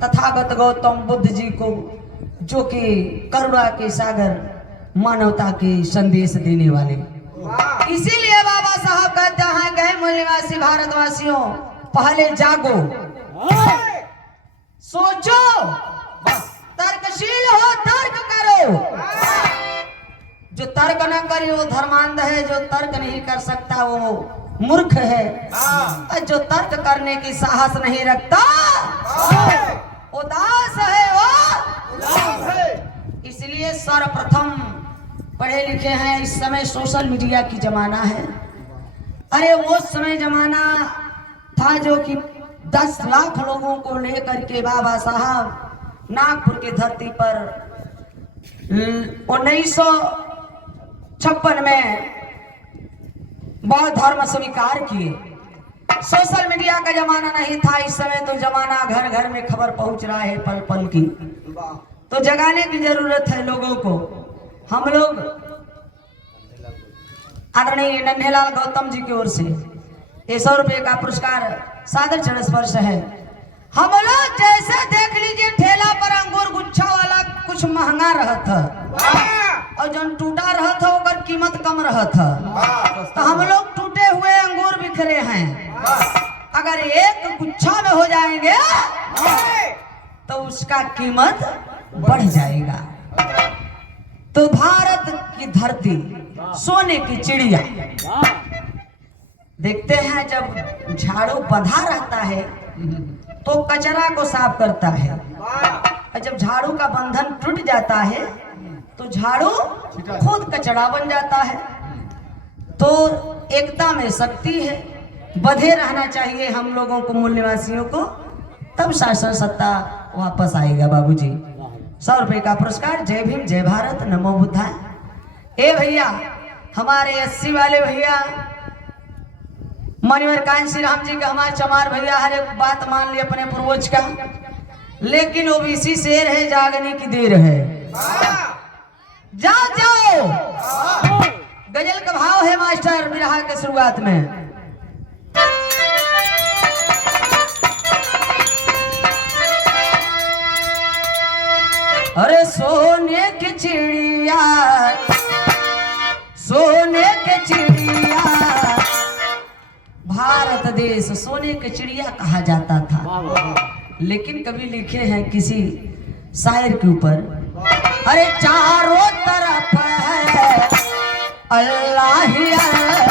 तथागत गौतम बुद्ध जी को, जो कि करुणा के सागर, मानवता के संदेश देने वाले। इसीलिए बाबा साहब कहते हैं, गए मूल्यवासी भारतवासियों, पहले जागो, सोचो, तर्कशील हो, तर्क करो। जो तर्क न करे वो धर्मांध है, जो तर्क नहीं कर सकता वो मूर्ख है, और जो तर्क करने की साहस नहीं रखता उदास है वो। इसलिए सर्वप्रथम पढ़े लिखे हैं, इस समय सोशल मीडिया की जमाना है। अरे वो समय जमाना था जो कि 10 लाख लोगों को लेकर के बाबा साहब नागपुर की धरती पर 1956 में बौद्ध धर्म स्वीकार किए। सोशल मीडिया का जमाना नहीं था इस समय, तो जमाना घर घर में खबर पहुंच रहा है पल पल की, तो जगाने की जरूरत है लोगों को। हम लोग आदरणीय नन्हेलाल गौतम जी की ओर से 100 रुपये का पुरस्कार सादर चरण स्पर्श है। हम लोग जैसे देख लीजिए ठेला पर अंगूर गुच्छा वाला कुछ महंगा रहा था, और जो टूटा रहा था उसकी कीमत कम रहा था, तो हम लोग टूटे हुए अंगूर बिखरे हैं। अगर एक गुच्छा में हो जाएंगे तो उसका कीमत बढ़ जाएगा। तो भारत की धरती सोने की चिड़िया, देखते हैं जब झाड़ू बंधा रहता है तो कचरा को साफ करता है, और जब झाड़ू का बंधन टूट जाता है तो झाड़ू खुद कचरा बन जाता है। तो एकता में शक्ति है, बंधे रहना चाहिए हम लोगों को, मूल्यवासियों को, तब शासन सत्ता वापस आएगा। बाबूजी 100 रुपये का पुरस्कार। जय भीम, जय भारत, नमो बुद्धाय। ए भैया, हमारे 80 वाले भैया मान्यवर कांशी राम जी का, हमारे चमार भैया हर एक बात मान ली अपने पूर्वज का, लेकिन ओबीसी शेर है, जागने की देर है। जाओ जाओ। गजल का भाव है मास्टर बिरहा के शुरुआत में। अरे सोने की चिड़िया, सोने की चिड़िया, भारत देश सोने की चिड़िया कहा जाता था। लेकिन कभी लिखे हैं किसी शायर के ऊपर, अरे चारों तरफ है अल्लाह ही अल्लाह,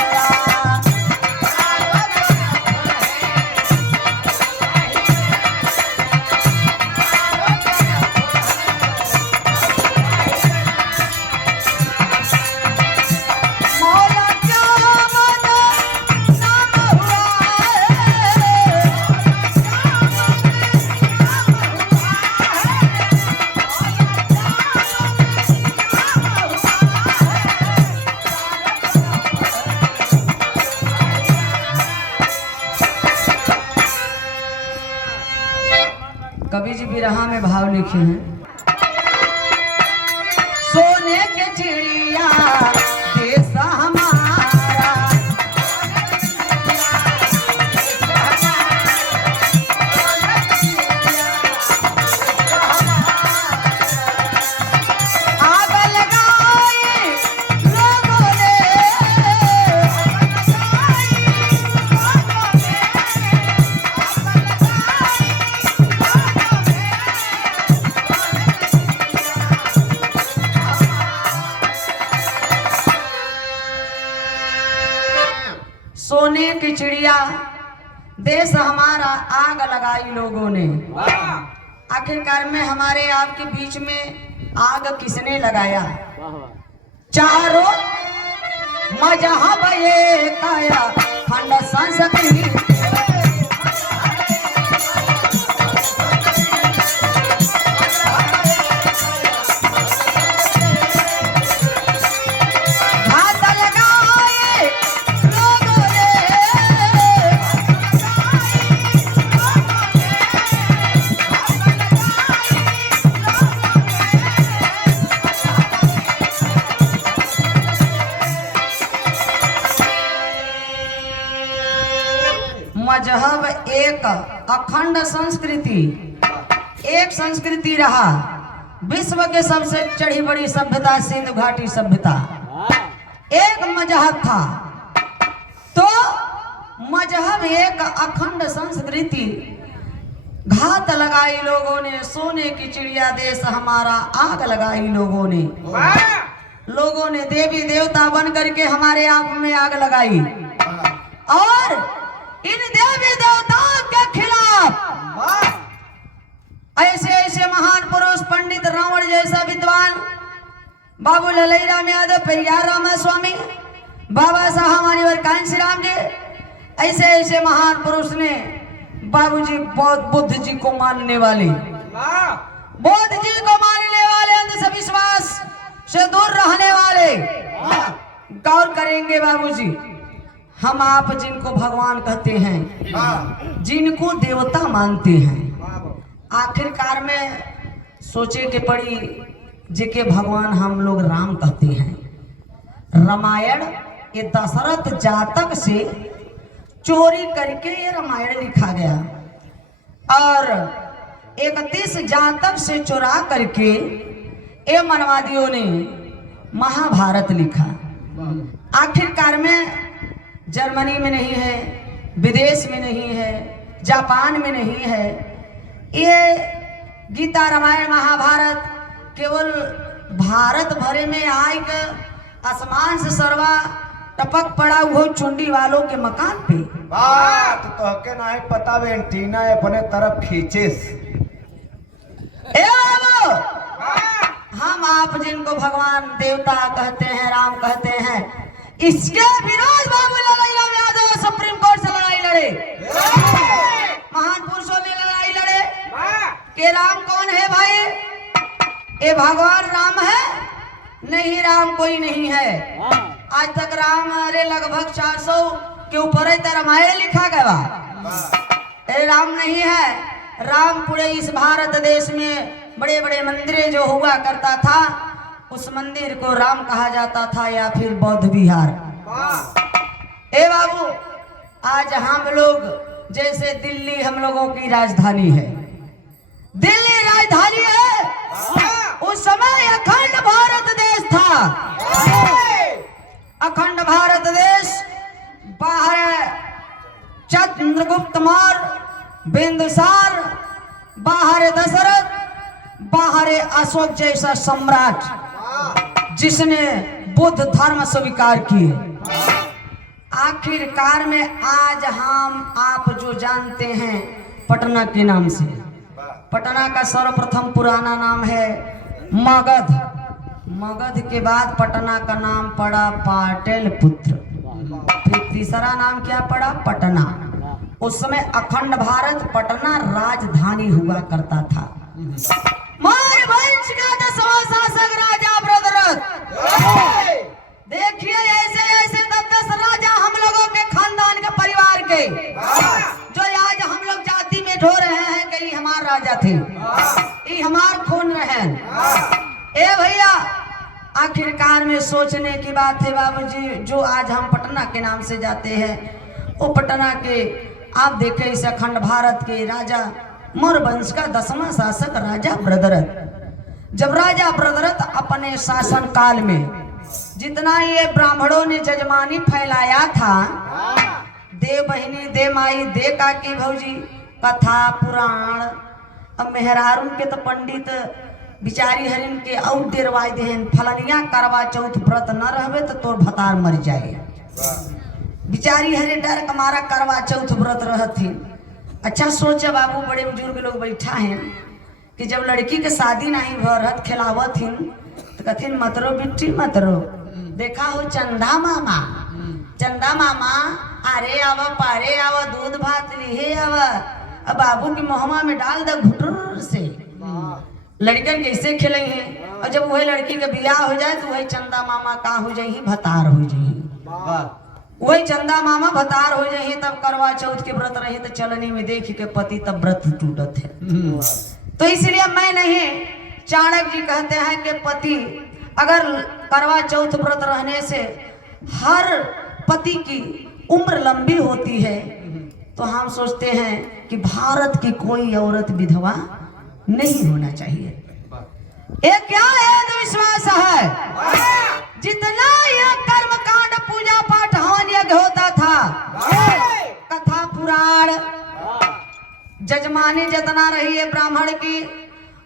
कवि जी बिरहा में भाव लिखे हैं। सोने के चिड़िया देश हमारा, आग लगाई लोगों ने, सोने की चिड़िया देश हमारा, आग लगाई लोगों ने। आखिरकार में हमारे आपके बीच में आग किसने लगाया? चारों मजहब ये काया खंड संस्कृति, एक अखंड संस्कृति, एक संस्कृति रहा। विश्व के सबसे चढ़ी बड़ी सभ्यता सिंधु घाटी सभ्यता, एक मजहब था। तो मजहब एक अखंड संस्कृति, घात लगाई लोगों ने, सोने की चिड़िया देश हमारा आग लगाई लोगों ने। लोगों ने देवी देवता बन करके हमारे आप में आग लगाई और इन देवी देवताओं के खिलाफ ऐसे ऐसे महान पुरुष, पंडित रावण जैसा विद्वान, बाबू ललई राम यादव, पेरियार रामास्वामी, बाबा साहब मानीवर कांसी राम जी, ऐसे ऐसे महान पुरुष ने बाबूजी बुद्ध जी को मानने वाले, बुद्ध जी को मानने वाले, अंधविश्वास से दूर रहने वाले, गौर करेंगे बाबूजी। हम आप जिनको भगवान कहते हैं, जिनको देवता मानते हैं, आखिरकार में सोचे के पड़ी जिके भगवान हम लोग राम कहते हैं। रामायण ये दशरथ जातक से चोरी करके ये रामायण लिखा गया और 31 जातक से चुरा करके ये मनवादियों ने महाभारत लिखा। आखिरकार में जर्मनी में नहीं है, विदेश में नहीं है, जापान में नहीं है, ये गीता रामायण महाभारत केवल भारत भरे में आए के आसमान से सरवा टपक पड़ा वो चुंडी वालों के मकान पे। बात तो के ना है पता वे एंटीना अपने तरफ खींचेस। हम आप जिनको भगवान देवता कहते हैं, राम कहते हैं, इसके विरोध बाबू ललई राम यादव सुप्रीम कोर्ट से लड़ाई लड़े, महान पुरुषों ने लड़ाई लड़े कि राम कौन है भाई, ये भगवान राम है? नहीं, राम कोई नहीं है। आज तक राम अरे लगभग 400 के ऊपर रामायण लिखा गया, ये राम नहीं है। राम पूरे इस भारत देश में बड़े बड़े मंदिर जो हुआ करता था, उस मंदिर को राम कहा जाता था या फिर बौद्ध विहार। ए बाबू, आज हम लोग जैसे दिल्ली हम लोगों की राजधानी है, दिल्ली राजधानी है, उस समय अखंड भारत देश था। अखंड भारत देश, बाहर चंद्रगुप्त मौर्य, बिंदुसार, बाहर दशरथ, बाहर अशोक जैसा सम्राट जिसने बुद्ध धर्म स्वीकार किए। आखिरकार में आज हम आप जो जानते हैं पटना के नाम से, पटना का सर्वप्रथम पुराना नाम है मगध। मगध के बाद पटना का नाम पड़ा पाटलिपुत्र, फिर तीसरा नाम क्या पड़ा? पटना। उस समय अखंड भारत पटना राजधानी हुआ करता था। मौर्य वंश का 10वां शासक राजा भद्रथ। देखिए ऐसे ऐसे 10 राजा हम लोगों के खानदान के परिवार के, जो आज हम लोग जाति में ढो रहे हैं कि ये हमारे राजा थे, ये हमार खून रहे। ए भैया, आखिरकार में सोचने की बात है बाबूजी, जो आज हम पटना के नाम से जाते हैं, वो पटना के आप देखें इस अखंड भारत के राजा मौर्य वंश का 10वां शासक राजा भद्रथ। जब राजा भद्रथ अपने शासन काल में जितना ये ब्राह्मणों ने जजमानी फैलाया था, दे बहिनी, दे माई, दे काकी भौजी, कथा पुराण, अब मेहरारून के तो पंडित बिचारी हरिन के और देरवाई देहन, फलनिया करवा चौथ व्रत न रहबे तो तोर भतार मर जाए। बिचारी हरे डर कमारा करवा चौथ व्रत रहती। अच्छा सोच बाबू, बड़े बुजुर्ग लोग बैठा हैं कि जब लड़की के शादी नहीं भरत खिलावत हिन तो कथिन मतरो बिट्टी मतरो, देखा हो चंदा मामा, चंदा मामा, अरे आवा पारे आवा, दूध भात लिहे आवा, अब बाबू की मोहमा में डाल दे घुटुर से। लड़कन कैसे खेले हैं, और जब वही लड़की का बियाह हो जाए तो वही चंदा मामा का हो जाए, भतार हो जाए, वही चंदा मामा भतार हो जाए। तब करवा चौथ के व्रत रहे तो चलनी में देख के पति तब व्रत टूटत है। तो इसलिए मैं नहीं, चाणक्य जी कहते हैं कि पति अगर करवा चौथ व्रत रहने से हर पति की उम्र लंबी होती है, तो हम सोचते हैं कि भारत की कोई औरत विधवा नहीं होना चाहिए। ये क्या है? अंधविश्वास है। जितना ये कर्म कांड पूजा पाठ हवन यज्ञ होता था, कथा पुराण जजमानी जितना रही है ब्राह्मण की,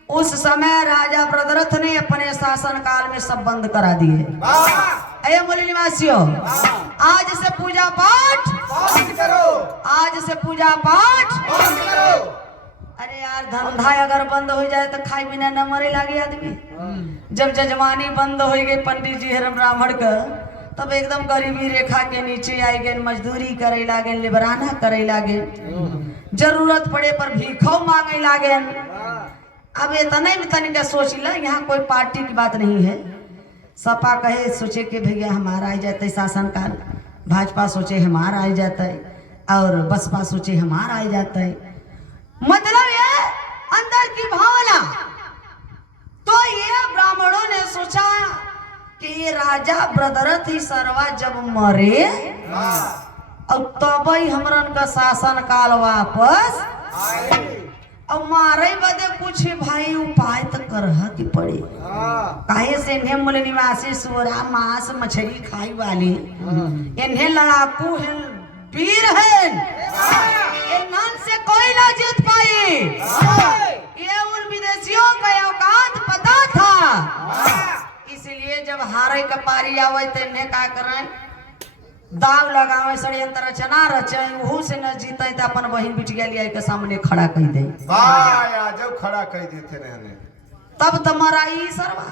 उस समय राजा ब्रदरथ ने अपने शासन काल में सब बंद करा दिए। अये मूल निवासियों, आज से पूजा पाठ बंद करो, आज से पूजा पाठ बंद करो। अरे यार, धंधा अगर बंद हो जाए तो खाई बिना न मरे लागे आदमी। जब जजमानी बंद हो गई पंडित जी हर ब्राह्मण का, तब एकदम गरीबी रेखा के नीचे आई गए, मजदूरी करे लागे, लिबराना करे लागे, जरूरत पड़े पर भीखो मांगे लागे। अब इतने में तनिक सोच ला, यहाँ कोई पार्टी की बात नहीं है। सपा कहे सोचे कि भैया हमारा आ जाते शासनकाल, भाजपा सोचे हमारा आ जाता है, और बसपा सोचे हमारा आ जाता है। मतलब ये अंदर की भावना। तो ये ब्राह्मणों ने सोचा कि ये राजा ब्रदरथ ही सरवा जब मरे और तब ही हमरन का शासन काल वापस और मारे बदे कुछ भाई उपाय तो करह की पड़े। काहे से इन्हें मूल निवासी सोरा मांस मछली खाई वाली, इन्हें लड़ाकू है, वीर है, इन्हन से कोई ना जीत पाई। ये उन विदेशियों का औकात पता था, इसलिए जब हारे का पारी आवे तो इन्हें का करें, दाव लगावे, षड्यंत्र रचना रचे, वहू से न जीते तो अपन बहन बिटिया लिया के सामने खड़ा कर दे। जब खड़ा कर देते रहने तब तुम्हारा ई सरवा।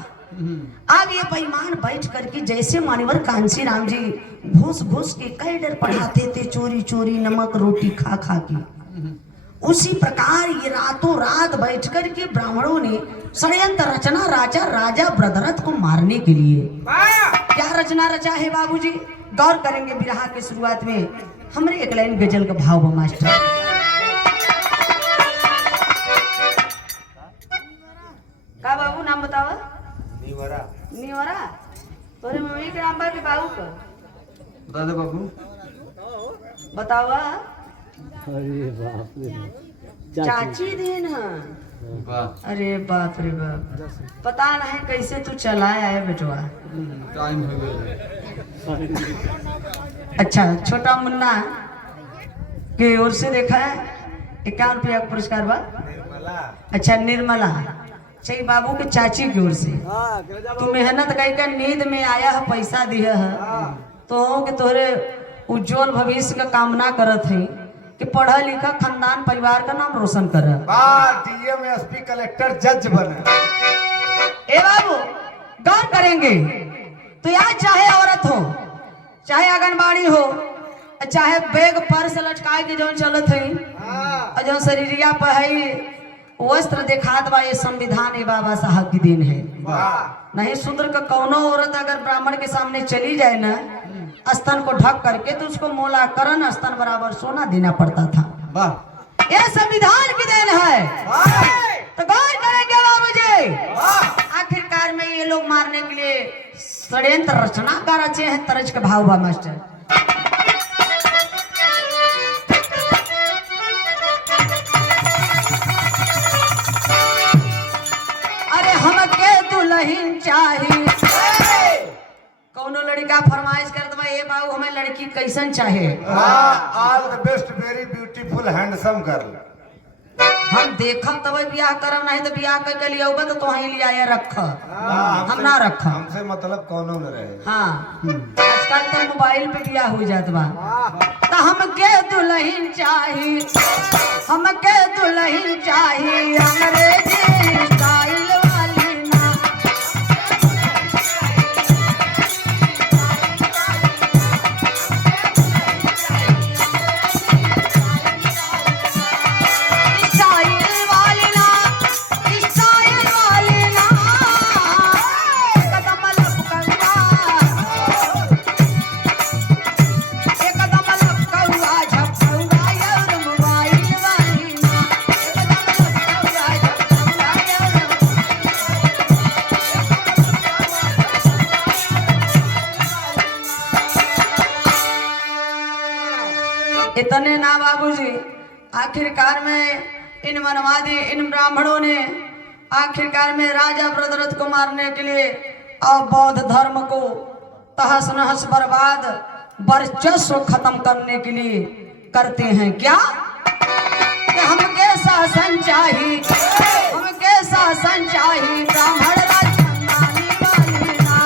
अब ये बेईमान बैठ करके जैसे मानवर कांसी राम जी घुस घुस के कई डर पढ़ाते थे, चोरी चोरी नमक रोटी खा खा के, उसी प्रकार ये रातों रात बैठ कर के ब्राह्मणों ने षड्यंत्र रचना राजा ब्रदरथ को मारने के लिए। क्या रचना रचा है बाबूजी? गौर करेंगे बिरहा के शुरुआत में। हमरे एक लाइन गजल का भाव बा मास्टर। का बाबू नाम बतावा? निवरा। निवरा? तोरे मम्मी के नाम बा के बाबू का? बता दे बाबू। बतावा। अरे बाप रे, चाची देन है। अरे बाप रे बाप, पता नहीं कैसे तू चला है बेटवा। टाइम हो गया। अच्छा, छोटा मुन्ना के ओर से देखा है 51 रुपया का पुरस्कार बा। अच्छा, निर्मला चाहिए बाबू के चाची की ओर से। तू मेहनत करके नींद में आया है, पैसा दिया है, तो कि तोहरे उज्जवल भविष्य का कामना करत है कि पढ़ा लिखा खानदान परिवार का नाम रोशन करे। डीएम एसपी कलेक्टर जज बने। ए बाबू, गौर करेंगे तो यार, चाहे औरत हो, चाहे आंगनबाड़ी हो, चाहे बैग पर्स लटकाए के जो चलत है, और जो शरीरिया पर है वस्त्र देखात बा, ये संविधान ये बाबा साहब की देन है। नहीं शूद्र का कौनो औरत अगर ब्राह्मण के सामने चली जाए ना, स्तन को ढक करके, तो उसको मोलाकरण स्तन बराबर सोना देना पड़ता था। ये संविधान की देन है। तो गौर करेंगे बाबू जी, आखिरकार में ये लोग मारने के लिए षड्यंत्र रचना का रचे हैं। तरज का भाव बा मास्टर। अरे हमके दुल्हन चाहिए। कौनो लड़का फरमाइश करत बा, ए बाबू हमें लड़की कैसन चाहे? All the best, very beautiful handsome girl. हम देखम तब बियाह करम, नहीं तो बियाह करके लिए होगा तो तुही लिया या रख, हम ना रख। हमसे मतलब कौनो न रहे। हाँ, आजकल तो मोबाइल पे बियाह हो जात बा। तो हमके दुल्हन चाहिए, हमके दुल्हन चाहिए, अंग्रेजी स्टाइल वाली ना। इतने ना बाबूजी, आखिरकार में इन वनवादी इन ब्राह्मणों ने आखिरकार में राजा भद्ररथ को मारने के लिए और बौद्ध धर्म को तहस नहस बर्बाद वर्चस्व खत्म करने के लिए करते हैं क्या कि हमके शासन चाहिए, हमके शासन चाहिए ब्राह्मण राज खानदानी वाली ना।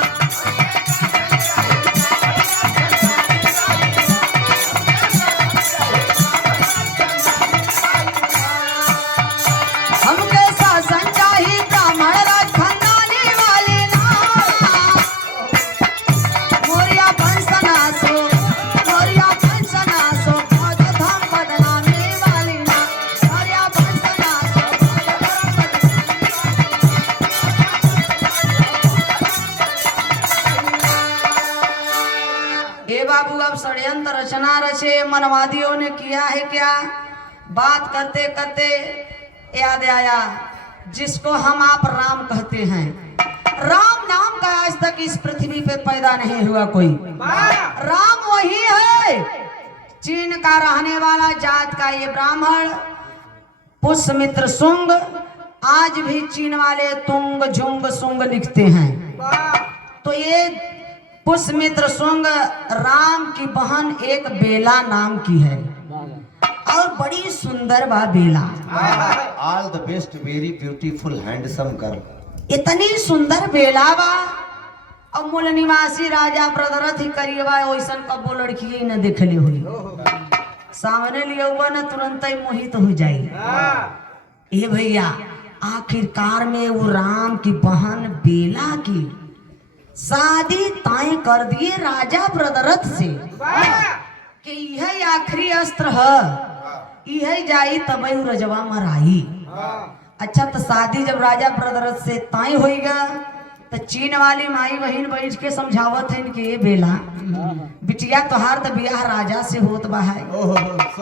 हमके शासन चाहिए ब्राह्मण राज खानदानी वाली ना। मोरिया वंशनाशो, मोरिया वंशनाशो, बौद्ध धर्म बदनामी वाली ना। मोरिया वंशनाशो, बौद्ध धर्म बदनामी। ए बाबू अब षड्यंत्र रचना रचे मनवादियों ने किया है क्या? बात करते करते याद आया जिसको हम आप राम कहते हैं। राम नाम का आज तक इस पृथ्वी पे पैदा नहीं हुआ कोई। राम वही है, चीन का रहने वाला जात का ये ब्राह्मण पुष्यमित्र सुंग, आज भी चीन वाले तुंग झुंग सुंग लिखते हैं। तो ये पुष्यमित्र सुंग राम की बहन एक बेला नाम की है और बड़ी सुंदर बा Bela. All the best, very beautiful handsome girl. इतनी सुंदर बेला बा और मूल निवासी राजा भद्ररथ ही करिएवा वैसन कबो लड़की ही न देखले हुई। सामने लिया हुआ न तुरंत ही मोहित हो जाए। ये भैया आखिरकार में वो राम की बहन बेला की शादी तय कर दिए राजा भद्ररथ से कि यह आखिरी अस्त्र है, यह जाई तब रजवा मराई। अच्छा तो शादी जब राजा भद्ररथ से तय होगा तो चीन वाली माई बहन बैठ के समझावत है कि ये बेला बिटिया तोहार तो बियाह राजा से होत बा है,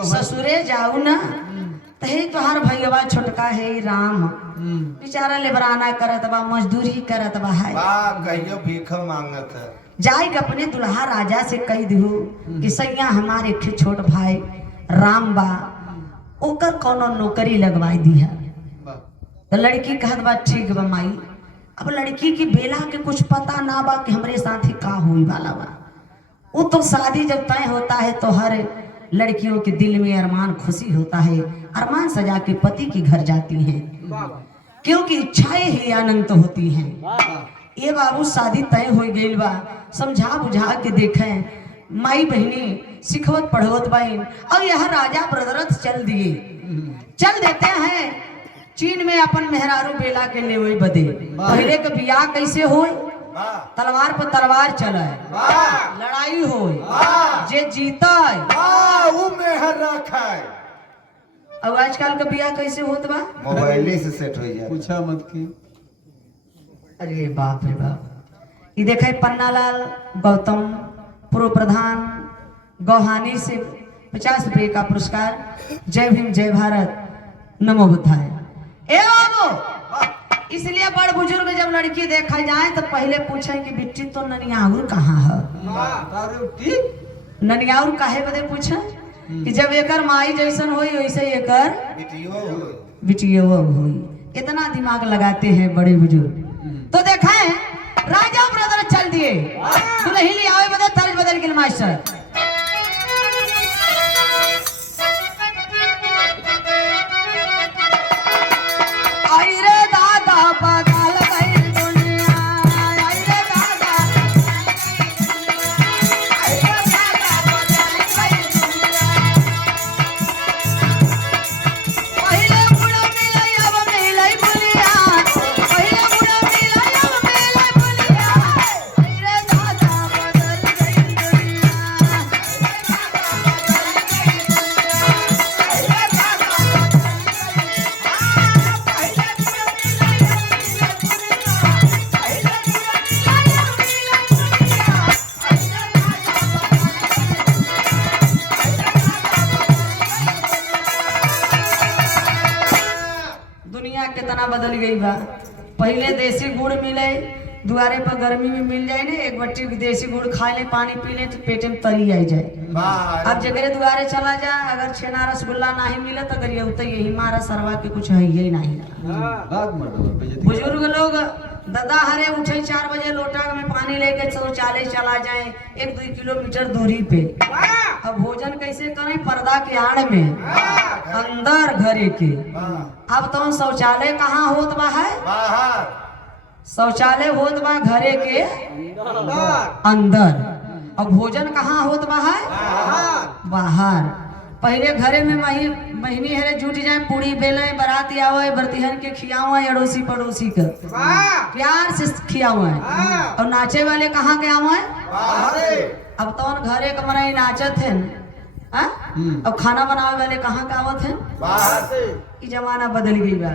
ससुरे जाऊ ना तो हे तोहार भैया छोटका है राम बेचारा लेबराना करत बा, मजदूरी करत बा है, कहियो भीख मांगत है। जाए के अपने दुल्हा राजा से कह दियो कि सैया हमारे एक छोट भाई राम बा ओकर कोनो नौकरी लगवाई दी है। तो लड़की कहत बा ठीक बा माई। अब लड़की की बेला के कुछ पता ना बा कि हमरे साथ ही का हुई वाला बा। वो तो शादी जब तय होता है तो हर लड़कियों के दिल में अरमान खुशी होता है, अरमान सजा के पति के घर जाती हैं क्योंकि इच्छाएं ही अनंत होती हैं। ये बाबू शादी तय हो गई बा, समझा बुझा के देखें माई बहनी सिखवत पढ़वत बाइन और यह राजा भद्ररथ चल देते हैं चीन में अपन मेहरारू बेला के ले वही बदे। पहले के बियाह कैसे हो? तलवार पर तलवार चले, लड़ाई हो, जे जीता वो मेहर रखा है। अब आजकल का बियाह कैसे होत बा? मोबाइल से सेट हो जाए। पूछा मत की। अरे बाप रे बाप। ये देखे पन्नालाल गौतम पूर्व प्रधान गौहानी से 50 रुपये का पुरस्कार। जय भीम जय भारत नमो बुद्धाय। ए बाबू इसलिए बड़ बुजुर्ग जब लड़की देखा जाए तो पहले पूछें कि बिट्टी तो ननियाउर कहाँ है? ननियाउर काहे बदे पूछे कि जब एकर माई जैसन होई वैसे एकर बिटियो होई। इतना दिमाग लगाते हैं बड़े बुजुर्ग। तो देखें राजा ब्रदर चल दिए दुल्ही ले आवे बदे तर्ज बदल के मास्टर। आई रे दादा बदल गई दुनिया, आई रे दादा, आई रे दादा बदल गई दुनिया। पहले बुढ़ो मिले अब मिले बुलिया, पहले बुढ़ो मिले अब मिले बुलिया। आई रे दादा बदल गई दुनिया, आई रे दादा दुनिया कितना बदल गई बा। पहले देसी गुड़ मिले दुआरे पर गर्मी में मिल जाए ना एक बट्टी देसी गुड़ खा ले पानी पी ले तो पेट में तरी आ जाए। वाह अब जगह दुआरे चला जा अगर छेना रसगुल्ला नहीं मिले तो अगर ये तो यही मारा सरवा के कुछ है ही नहीं। बुजुर्ग लोग दादा हरे उठे 4 बजे लोटा में पानी लेके शौचालय चला जाए 1-2 किलोमीटर दूरी पे। अब भोजन कैसे करें पर्दा के आड़ में अंदर घरे के। अब तो शौचालय कहाँ होत बा है बाहर, शौचालय होत बा घरे के अंदर। अब भोजन कहाँ होत बा है बाहर। पहले घरे में महीनी हरे जुट जाए पूरी बेले बराती आवे बरतिहन के खियावे अड़ोसी पड़ोसी के प्यार से खियावे और नाचे वाले कहाँ के आवे अब तो घरे के मनाई नाचत है। अब खाना बनावे वाले कहाँ के आवत है बाहर से। ये जमाना बदल गई बा।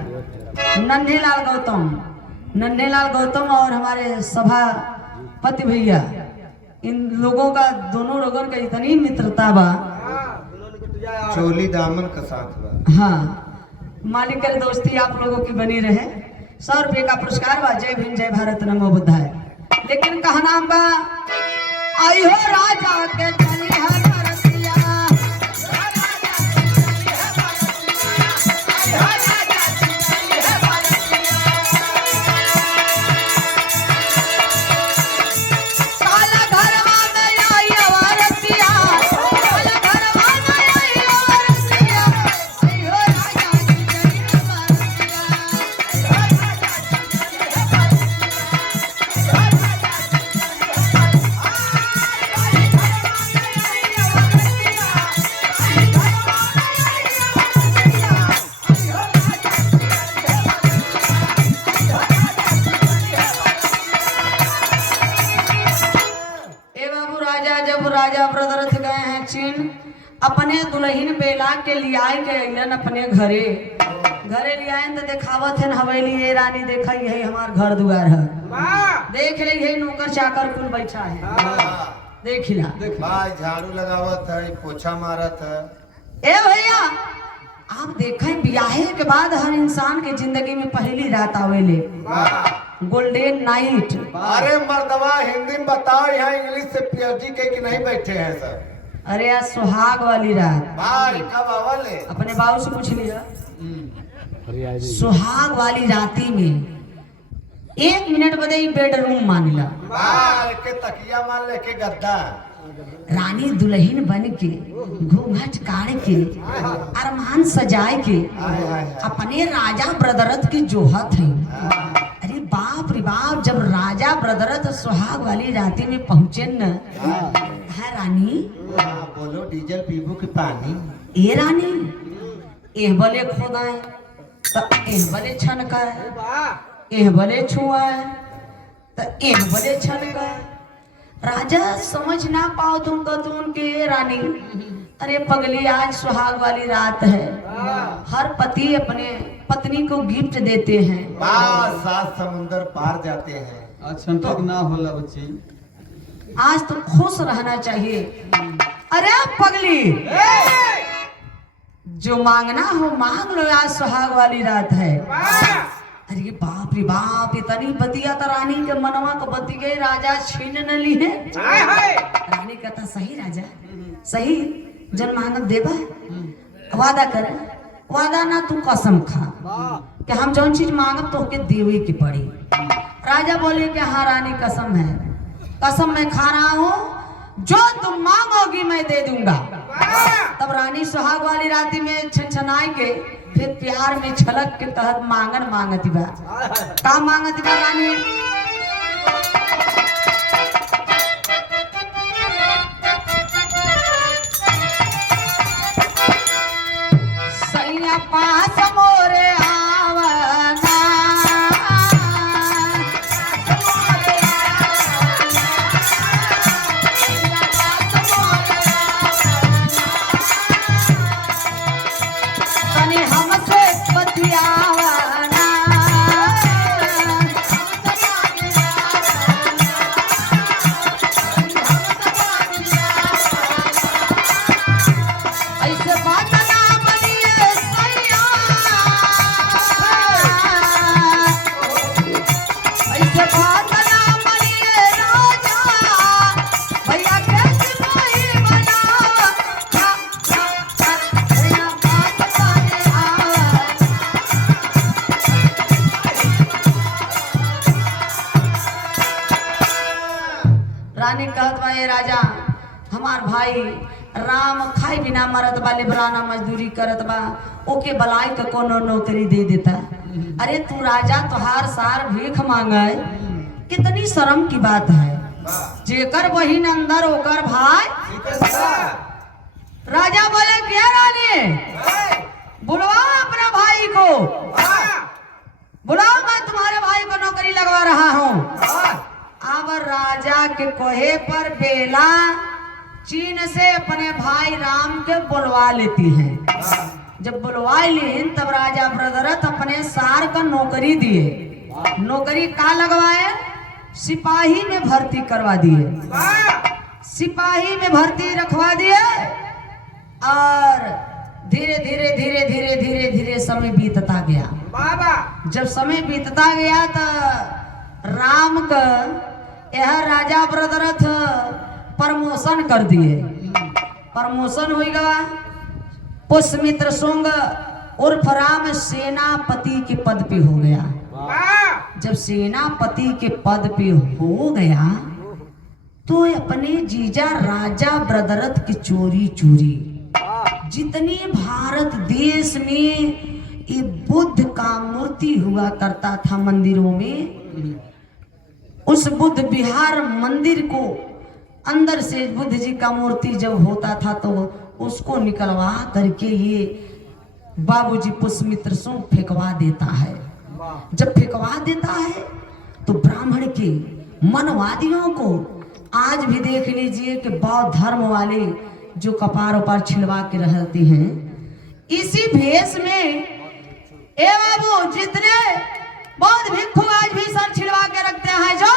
नन्हेलाल गौतम और हमारे सभापति भैया इन लोगों का दोनों लोगों का इतनी मित्रता बा चोली दामन का साथ बा। हाँ मालिक कर दोस्ती आप लोगों की बनी रहे। 100 रुपये का पुरस्कार बा। जय भीम जय भारत नमो बुद्धाय। लेकिन कहना बा आई हो राजा के चली है बरतिया काला घरवा में आई अवरतिया काला घरवा में आई अवरतिया आई हो राजा के चली है बरतिया राजा ब्रदरथ गए हैं चीन अपने दुल्हन बेला के लियाए के अलन अपने घरे लियाए तो देखावत है हवेली ये रानी देखा यही हमार घर दुआर है देख ले यही नौकर चाकर कुल बैठा है देख ला भाई झाड़ू लगावत है पोछा मारत है। ए भैया आप देखें ब्याहे के बाद हर इंसान के जिंदगी में पहली रात आवेले गोल्डन नाइट। अरे मर्दवा हिंदी में बताओ यहाँ इंग्लिश से पीएचडी के कि नहीं बैठे हैं सर। अरे यार सुहाग वाली रात भाई कब आवले अपने बाबू से पूछ लिया। सुहाग वाली राती में 1 मिनट बदे बेडरूम मानिला भाई के तकिया मान ले के गद्दा रानी दुल्हन बन के घूंघट काढ़ के अरमान सजाए के अपने राजा ब्रदरथ की जोहत है। अरे बाप रे बाप जब राजा ब्रदरथ सुहाग वाली राती में पहुंचे न है रानी बोलो डीजल पीबू की पानी ए रानी एह बले खोदाए तो एह बले छनकाए एह बले छुआए तो एह बले छनकाए। राजा समझ ना पाओ तुम तो तुम के रानी अरे पगली आज सुहाग वाली रात है। हर पति अपने पत्नी को गिफ्ट देते हैं 7 समुंदर पार जाते हैं। अच्छा तो ना होला बच्ची आज तो खुश रहना चाहिए। अरे पगली जो मांगना हो मांग लो आज सुहाग वाली रात है। अरे बाप रे बाप इतनी बतिया तो रानी के मनवा को बती गई राजा छीन न ली है। रानी कहता सही राजा सही जन मांगब देबा वादा कर वादा ना तू कसम खा कि हम जौन चीज मांगब तो के देवे की पड़ी। राजा बोले कि हाँ रानी कसम है कसम मैं खा रहा हूँ जो तुम मांगोगी मैं दे दूंगा। तब रानी सुहाग वाली राती में छनछनाई के फिर प्यार में छलक के तहत मांगन मांगती बा का मांगती बा रानी सैया पास मोरे आवना तनी हमसे बतियावना रानी कहत बा, ए राजा हमार भाई राम खाई बिना मरत बा, लिबराना मजदूरी करत बा, ओके बलाई के कोनो नौकरी दे देता। अरे तू राजा तोहार सार भीख मांगे, कितनी शर्म की बात है। जेकर बहिन अंदर ओकर भाई। राजा बोले क्या रानी, बुलवा अपने भाई को, बुलाओ, मैं तुम्हारे भाई को नौकरी लगवा रहा हूँ। अब राजा के कहे पर बेला चीन से अपने भाई राम के बुलवा लेती है। जब बुलवा ली तब राजा ब्रदरथ अपने सार का नौकरी दिए। नौकरी का लगवाए, सिपाही में भर्ती करवा दिए, सिपाही में भर्ती रखवा दिए। और धीरे धीरे धीरे धीरे धीरे धीरे समय बीतता गया। जब समय बीतता गया तो राम का यह राजा ब्रदरथ प्रमोशन कर दिए। प्रमोशन हो गया, पुष्यमित्र शुंग उर्फ राम सेनापति के पद पे हो गया। जब सेनापति के पद पे हो गया तो अपने जीजा राजा ब्रदरथ की चोरी चोरी जितनी भारत देश में ये बुद्ध का मूर्ति हुआ करता था मंदिरों में, उस बुद्ध विहार मंदिर को अंदर से बुद्ध जी का मूर्ति जब होता था तो उसको निकलवा करके ये बाबूजी पुष्यमित्र शुंग फेंकवा देता है। जब फेंकवा देता है तो ब्राह्मण के मनवादियों को आज भी देख लीजिए कि बौद्ध धर्म वाले जो कपार उपार छिलवा के रहते हैं, इसी भेष में ए बाबू जितने बौद्ध भिक्षु आज भी सर छिलवा के रखते हैं जो,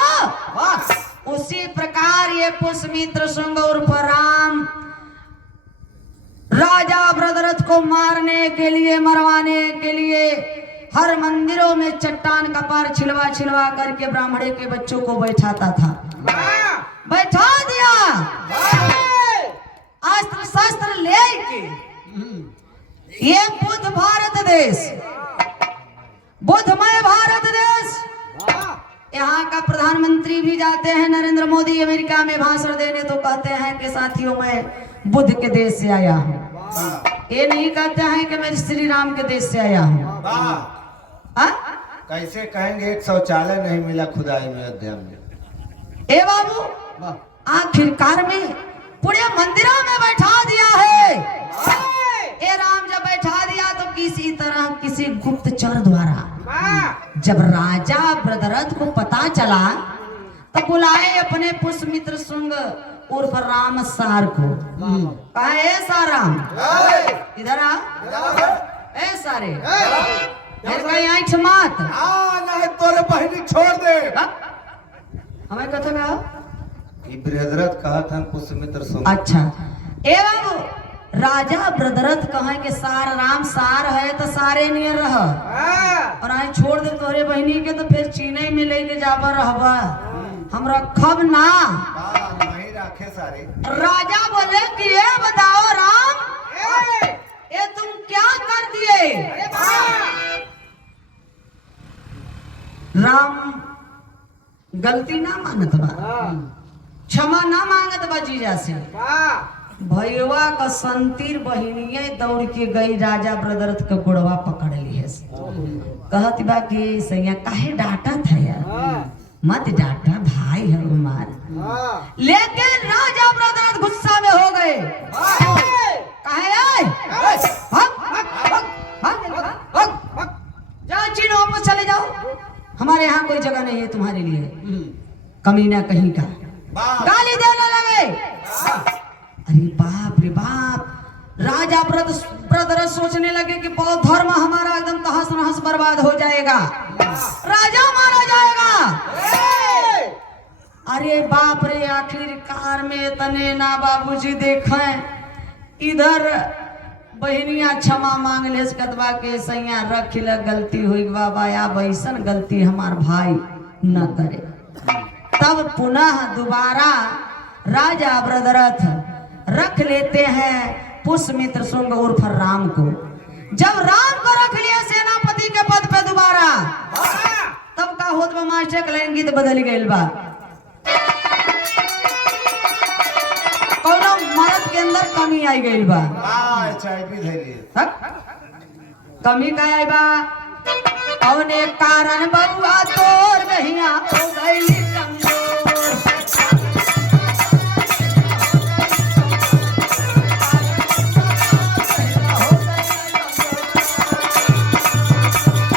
उसी प्रकार ये पुष्यमित्र शुंग उर्फ राम राजा ब्रदरथ को मारने के लिए, मरवाने के लिए हर मंदिरों में चट्टान का पार छिलवा छिलवा करके ब्राह्मणे के बच्चों को बैठाता था। बैठा दिया, अस्त्र शस्त्र लेके ये बुद्ध भारत देश, बुद्धमय भारत देश, यहाँ का प्रधानमंत्री भी जाते हैं नरेंद्र मोदी अमेरिका में भाषण देने तो कहते हैं कि साथियों मैं बुद्ध के देश से आया हूँ। ये नहीं कहते हैं कि मैं श्री राम के देश से आया हूँ। कैसे कहेंगे एक शौचालय नहीं मिला खुदाई में अयोध्या में। ए बाबू आखिरकार में पूरे मंदिरों में बैठा दिया है। ए राम जब बैठा दिया तो किसी तरह किसी गुप्तचर द्वारा जब राजा ब्रदरथ को पता चला तो बुलाए अपने पुष्यमित्र शुंग उर्फ राम सार को। कहा ए साराम इधर आ, ए सारे कहीं आंख मत, नहीं तोरे बहनी छोड़ दे। हमें कथा कहा ब्रदरथ कहा था पुष्यमित्र शुंग। अच्छा ए बाबू राजा ब्रदरथ कहे कि सार राम सार है तो सारे नियर रह, और आई छोड़ दे तोहरे बहनी के तो फिर चीने में लेके जाबा रहबा, हम रखब ना। नहीं रखे सारे। राजा बोले कि ये बताओ राम ये तुम क्या कर दिए। राम गलती ना मानत बा, क्षमा ना मांगत बा जीजा से। भैया का संतीर बहिनिये दौड़ के गई राजा ब्रदरथ का गोड़वा पकड़ ली है। कहती बा कि सैया काहे डांटा था यार, मत डांटा भाई है उमार। लेकिन राजा ब्रदरथ गुस्सा में हो गए। कहे जाओ चीन वापस चले जाओ, हमारे यहाँ कोई जगह नहीं है तुम्हारे लिए। कमीना कहीं का गाली देने लगे। अरे बाप रे बाप, राजा ब्रदरथ सोचने लगे कि बौद्ध धर्म हमारा एकदम तहस नहस बर्बाद हो जाएगा, राजा मारा जाएगा। अरे बाप रे, आखिरकार में तने ना बाबूजी देखें इधर बहनिया क्षमा मांग ले कतबा के सैया रख ल गलती हुई बाबा, या वैसन गलती हमार भाई न करे। तब पुनः दोबारा राजा ब्रदरथ रख लेते हैं पुष्यमित्र शुंग उर्फ राम को। जब राम को रख लिया सेनापति के पद पे दोबारा, तब का होत बा मास्टर कलेंगी तो बदल गई बा। कमी आई गई बा। HIV धैली कमी का आई बा कौने कारण बउआ तोर दहिया हो गई कमजोर।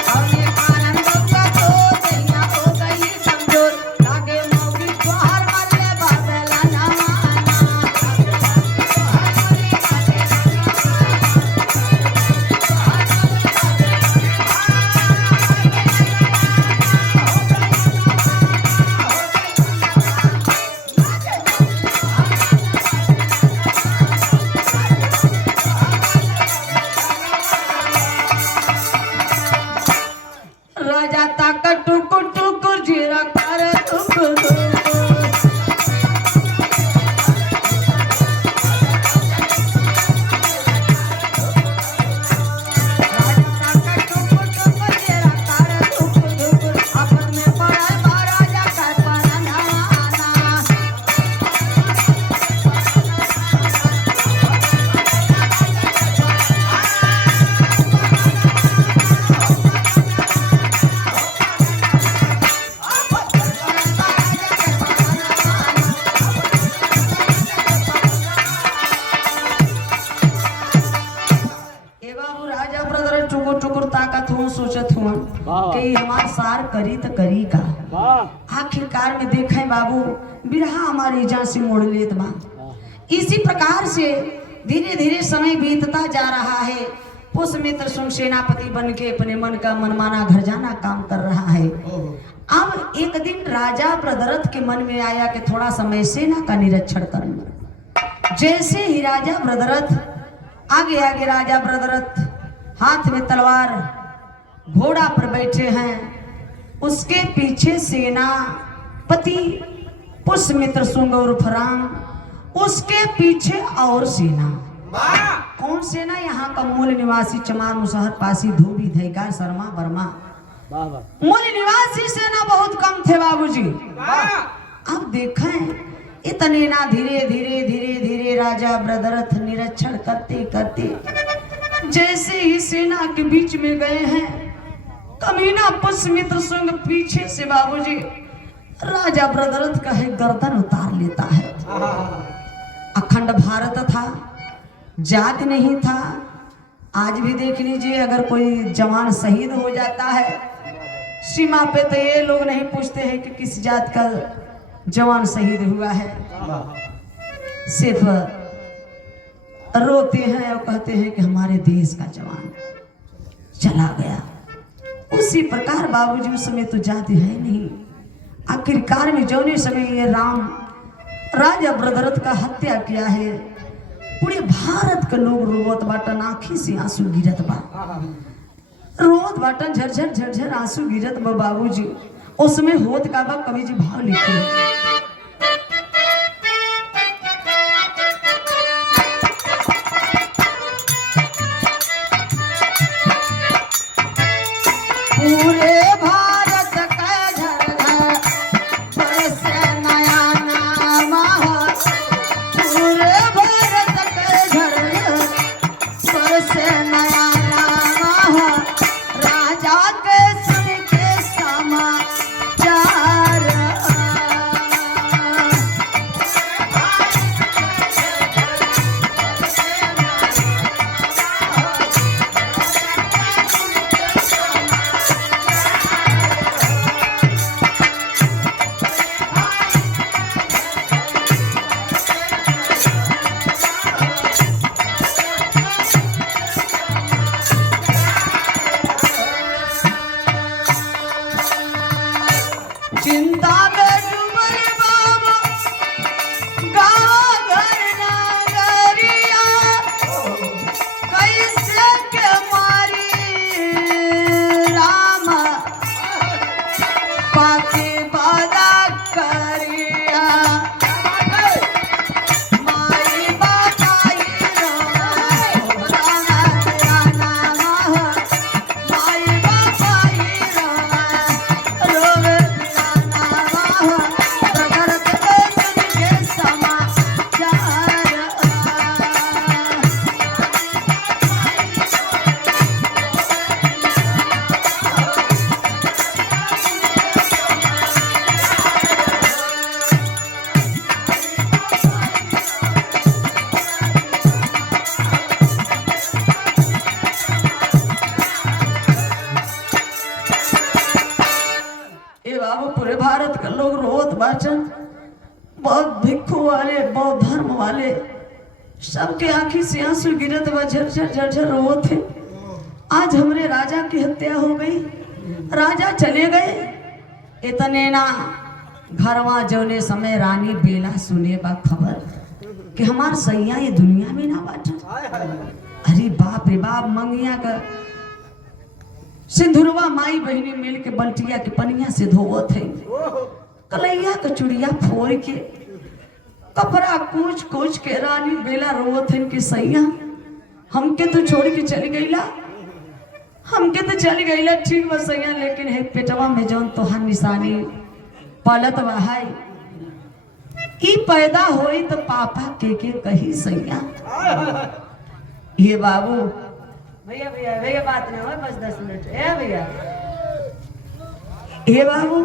कौने कारण बउआ तोर दहिया हो गई कमजोर। लागे मौगी तोहार मरले बादला नवाना। राजा ताकत टुकुर टुकुर जीरा कर टुकुर अपन में पड़ा महाराजा का पराना। ए बाबू राजा ब्रदर टुकुर टुकुर ताकत हूँ सोचत हूँ कि हमार सार करी तो करी का। आखिरकार में देखे बाबू बिरहा हमारी जान से मोड़ लेत बा। इसी प्रकार से धीरे धीरे समय बीतता जा रहा है। पुष्यमित्र सुंग सेनापति बन के अपने मन का मनमाना घर जाना काम कर रहा है। अब एक दिन राजा ब्रदरथ के मन में आया कि थोड़ा समय सेना का निरीक्षण करूंगा। जैसे ही राजा ब्रदरथ आगे आगे राजा ब्रदरथ हाथ में तलवार घोड़ा पर बैठे हैं, उसके पीछे सेनापति पुष्यमित्र शुंग और फराम, उसके पीछे और सेना। कौन सेना? यहाँ का मूल निवासी चमार मुसहर पासी धोबी धैकार शर्मा वर्मा। मूल निवासी सेना बहुत कम थे बाबूजी। अब देखें इतने ना धीरे धीरे धीरे धीरे राजा ब्रदरथ निरीक्षण करते करते जैसे ही सेना के बीच में गए हैं, कमीना पुष्यमित्र शुंग पीछे से बाबूजी राजा ब्रदरथ का है गर्दन उतार लेता है। अखंड भारत था, जाति नहीं था। आज भी देख लीजिए अगर कोई जवान शहीद हो जाता है सीमा पे तो ये लोग नहीं पूछते हैं कि किस जात का जवान शहीद हुआ है, सिर्फ रोते हैं और कहते हैं कि हमारे देश का जवान चला गया। उसी प्रकार बाबूजी उस समय तो जाति है नहीं। आखिरकार में जौने समय ये राम राजा ब्रदरथ का हत्या किया है, पूरे भारत के लोग रोवत बाटन, आँखी से आंसू गिरत बा, रोवत बाटन, झरझर झरझर आंसू गिरत बा बाबूजी। उसमें होत का बा कवि जी भाव लिखे पूरे भारत का झरझर बरसे नया नामा, पूरे भारत का झरझर बरसे नया नामा, राजा के सुन के समाचार। लोग धर्म वाले सबके आंखी से आंसू गिरत बा, झरझर झरझर रोत थे। आज हमरे राजा की हत्या हो गई, राजा चले गए। इतने ना घरवा जौने समय रानी बेला सुने बा खबर कि हमार सैया ये दुनिया में ना बाटा। अरे बाप रे बाप, मंगिया का सिंधुरवा माई बहनी मिल के बल्टिया के पनिया से धोवत है, कलैया का चुड़िया फोड़ के कपड़ा कूच कूच के रानी बेला रोवत है कि सैया हमके तो छोड़ के चली गईला, हमके तो चली गईला ठीक बा सैया, लेकिन है पेटवा में जौन तोहार निशानी पलत बा है ई पैदा होई तो पापा के कही सैया। ये बाबू भैया भैया भैया बात नहीं हो, बस 10 मिनट है भैया। ये बाबू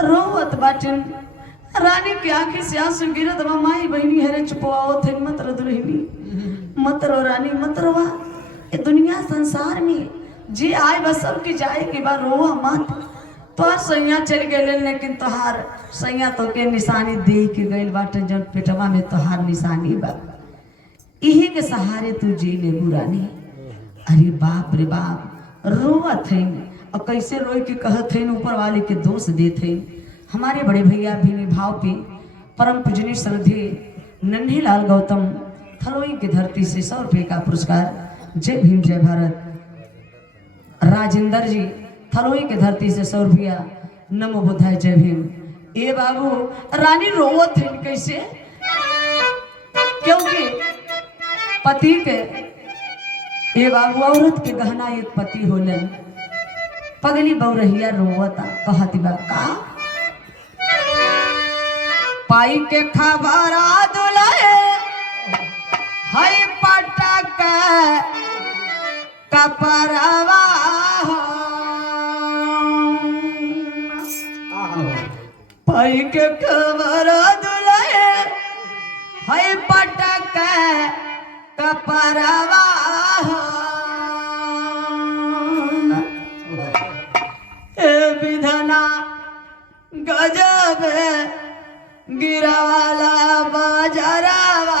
रोवत बाटन, रानी की आंखी से आंसू गिरत बा, माई बहनी हरे चुपवाओ थे मत रो दुल्हनी मत रो रानी मत रोवा। ये दुनिया संसार में जी आए बस सबकी जाए के बाद रोवा मत। तोहार सैया चल गए, लेकिन तोहार सैया तो के निशानी दे के गइल बाटे, जब पेटवा में तोहार निशानी बा, इही के सहारे तू जी ले बुरानी। अरे बाप रे बाप, रोवत है और कैसे रोई के कहत है, ऊपर वाले के दोष देते हैं। हमारे बड़े भैया भी निभाव पे परम पूजनीय श्रद्धे नन्हेलाल गौतम थलोई की धरती से 100 रुपये का पुरस्कार। जय भीम जय भारत। राजेंद्र जी थलोई की धरती से 100 रुपया। नमो बुद्धाय जय भीम। ए बाबू रानी रोवत है कैसे, क्योंकि पति के ये बाबू औरत के गहना एक पति होलन। पगली बौरहिया रोवता कहती बा का पाई के खबरा दुलाए हई पटक कपरवा पाई के खबरा दुलाए हई पटक कपरवा विधना गजब गिरावाला बाजारावा।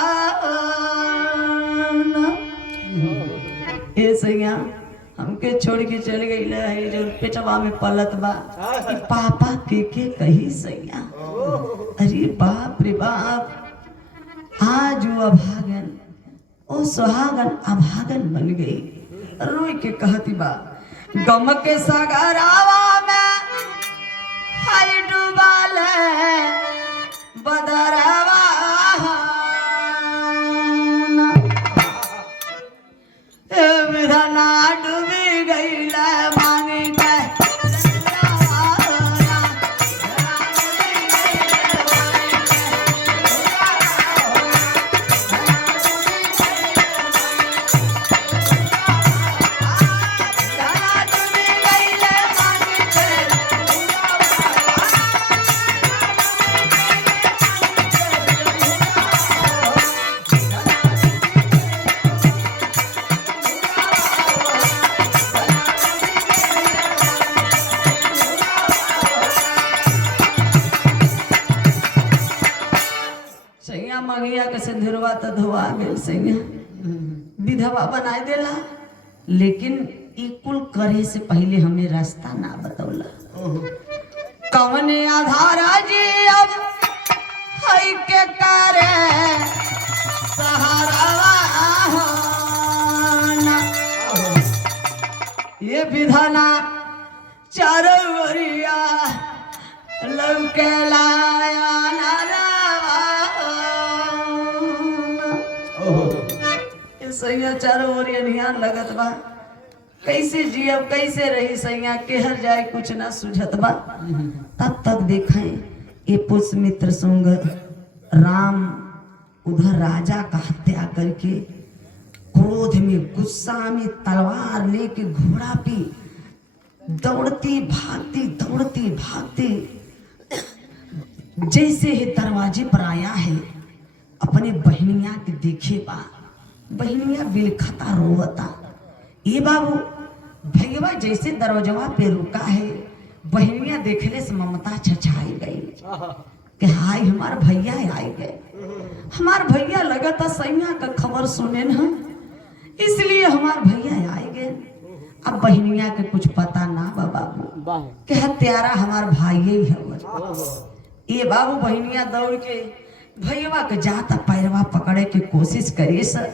ए सैया हमके छोड़ के चल गई है, जो पेटवा में पलत बा, पापा के कही सैया। अरे बाप रे बाप, आज वो अभागन ओ सुहागन अभागन बन गई। रोई के कहती बा गम के सगरावा में हाय डूबाल बदरवा। विधना डूबी गई मांगी के मंगिया के सिंदूरवा तो धोआ गेल सैया, विधवा बनाए देला। लेकिन ई कुल करे से पहले हमें रास्ता ना बतौला। कवने आधारा जी अब हई के करे सहारावा, ये विधाना चारों ओरिया लौके लाया सैया, चारों ओरिया निहार लगत बा। कैसे जियब कैसे रही सैया, केहर जाए कुछ ना सुझत बा। तब तक देखें ये पुष्यमित्र सुंग राम उधर राजा का हत्या करके क्रोध में गुस्सा में तलवार लेके घोड़ा पे दौड़ती भागती जैसे ही दरवाजे पर आया है, अपने बहनिया के देखे बा। बहनिया बिलखता रोवता। ये बाबू भैया जैसे दरवाजा पे रुका है, बहनिया देखने से ममता छछाई गई। कि हाय हमार भैया आई गए, हमार भैया लगा था सैया का खबर सुने न, इसलिए हमार भैया आई गए। अब बहनिया के कुछ पता ना बा बाबू कि हत्यारा हमार भाई ही है। ये बाबू बहनिया दौड़ के भैया के जाता पैरवा पकड़े की कोशिश करे सर,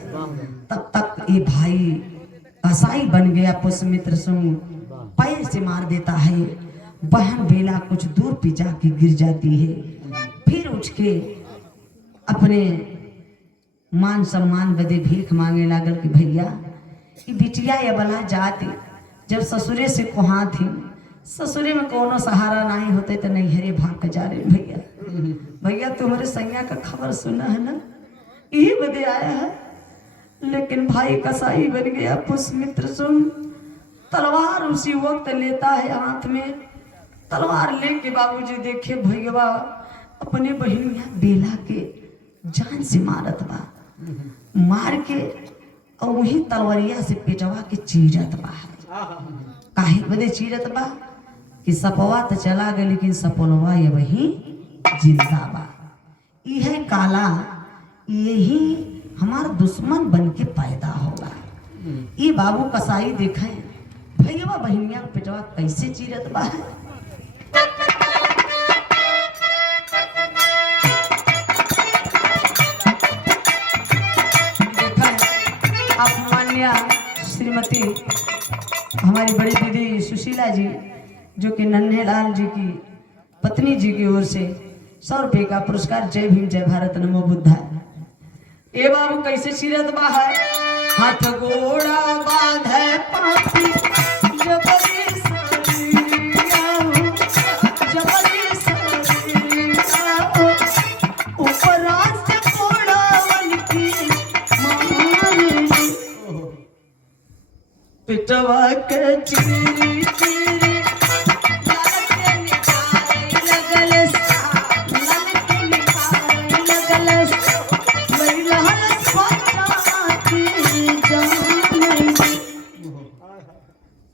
तब तक ये भाई कसाई बन गया। पुष्यमित्र सुन पैर से मार देता है, बहन बेला कुछ दूर पे जाके गिर जाती है। फिर उठ के अपने मान सम्मान बदे भीख मांगे लागल कि भैया ये बिटिया या बला जाती, जब ससुरे से कोहा थी, ससुरे में कोनो सहारा नहीं होते तो नहीं हरे भाग के जा रहे भैया। भैया तुम्हारे सैया का खबर सुना है ना, यही बदे आया है। लेकिन भाई कसाई बन गया। पुष्यमित्र सुन तलवार उसी वक्त लेता है हाथ में, तलवार लेके बाबूजी देखे भैया अपने बहनिया बेला के जान से मारत बा, मार के और वही तलवरिया से पेटवा के चीरत बा। काहे बदे चीरत बा कि सपवा तो चला गए लेकिन सपनवा ये वही जिंदा बा। यह काला यही हमार दुश्मन बन के पैदा होगा। ये बाबू कसाई देखे भैया बहनिया पेटवा कैसे चीरत बा है। श्रीमती हमारी बड़ी दीदी सुशीला जी जो कि नन्हेलाल जी की पत्नी जी की ओर से 100 रुपये का पुरस्कार। जय भीम जय भारत नमो बुद्धा। ए बाबू कैसे चीरत बा है, हाथ गोड़ा बांधे पापी जबरी सरिया जबरी सरिया ऊपर से कोड़ावन की पिटवा के चीरी चीरी लाल के निकाले लगल लाल के निकाले लगल लैलहल सच्चा की जान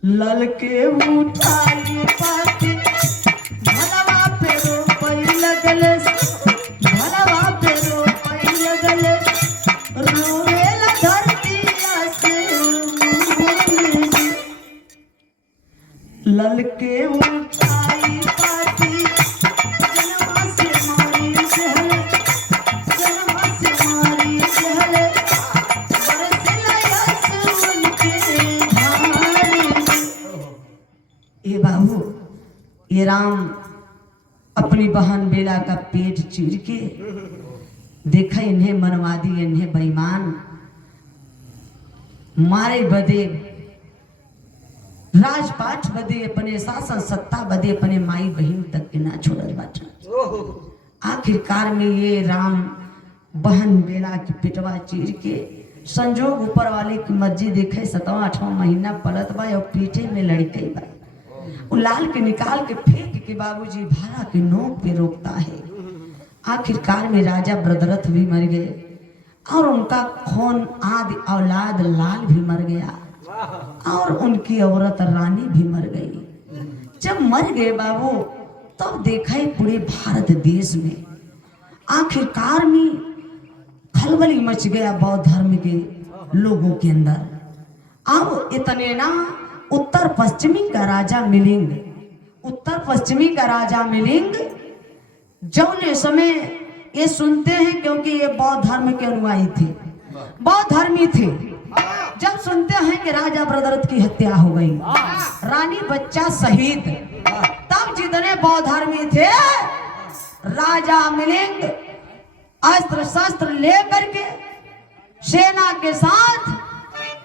लाल के उठाई पाती भलवा पे रोपई लगल भलवा पे रोपई लगल रोवेला धरतिया से ललके ऊंचाई पाती जनवा से मारी जहल जनवा से मारी जहल बरसला यस उनके धारे। ये बाबू ये राम अपनी बहन बेला का पेट चीर के देखा इन्हें मनवादी इन्हें बेईमान मारे बदे राजपाट बदे अपने शासन सत्ता बदे अपने माई बहन तक के ना छोड़त बाटा। आखिरकार में ये राम बहन बेला की पिटवा चीर के संजोग ऊपर वाले की मर्जी देखे 7वां 8वां महीना पलत बा और पीठे में लड़के बा। वो लाल के निकाल के फेंक के बाबूजी भाला के नोक पे रोकता है। आखिरकार में राजा ब्रदरथ भी मर गए और उनका खून आदि औलाद लाल भी मर गया और उनकी औरत रानी भी मर गई। जब मर गए बाबू तब देखा ही पूरे भारत देश में आखिरकार में खलबली मच गया बौद्ध धर्म के लोगों के अंदर। अब इतने ना उत्तर पश्चिमी का राजा मिलिंग, उत्तर पश्चिमी का राजा मिलिंग जौने समय ये सुनते हैं क्योंकि ये बौद्ध धर्म के अनुयायी थे, बौद्ध धर्मी थे। जब सुनते हैं कि राजा ब्रदरथ की हत्या हो गई, रानी बच्चा शहीद, तब जितने बौद्ध धर्मी थे राजा मिलिंग अस्त्र शस्त्र लेकर के सेना के साथ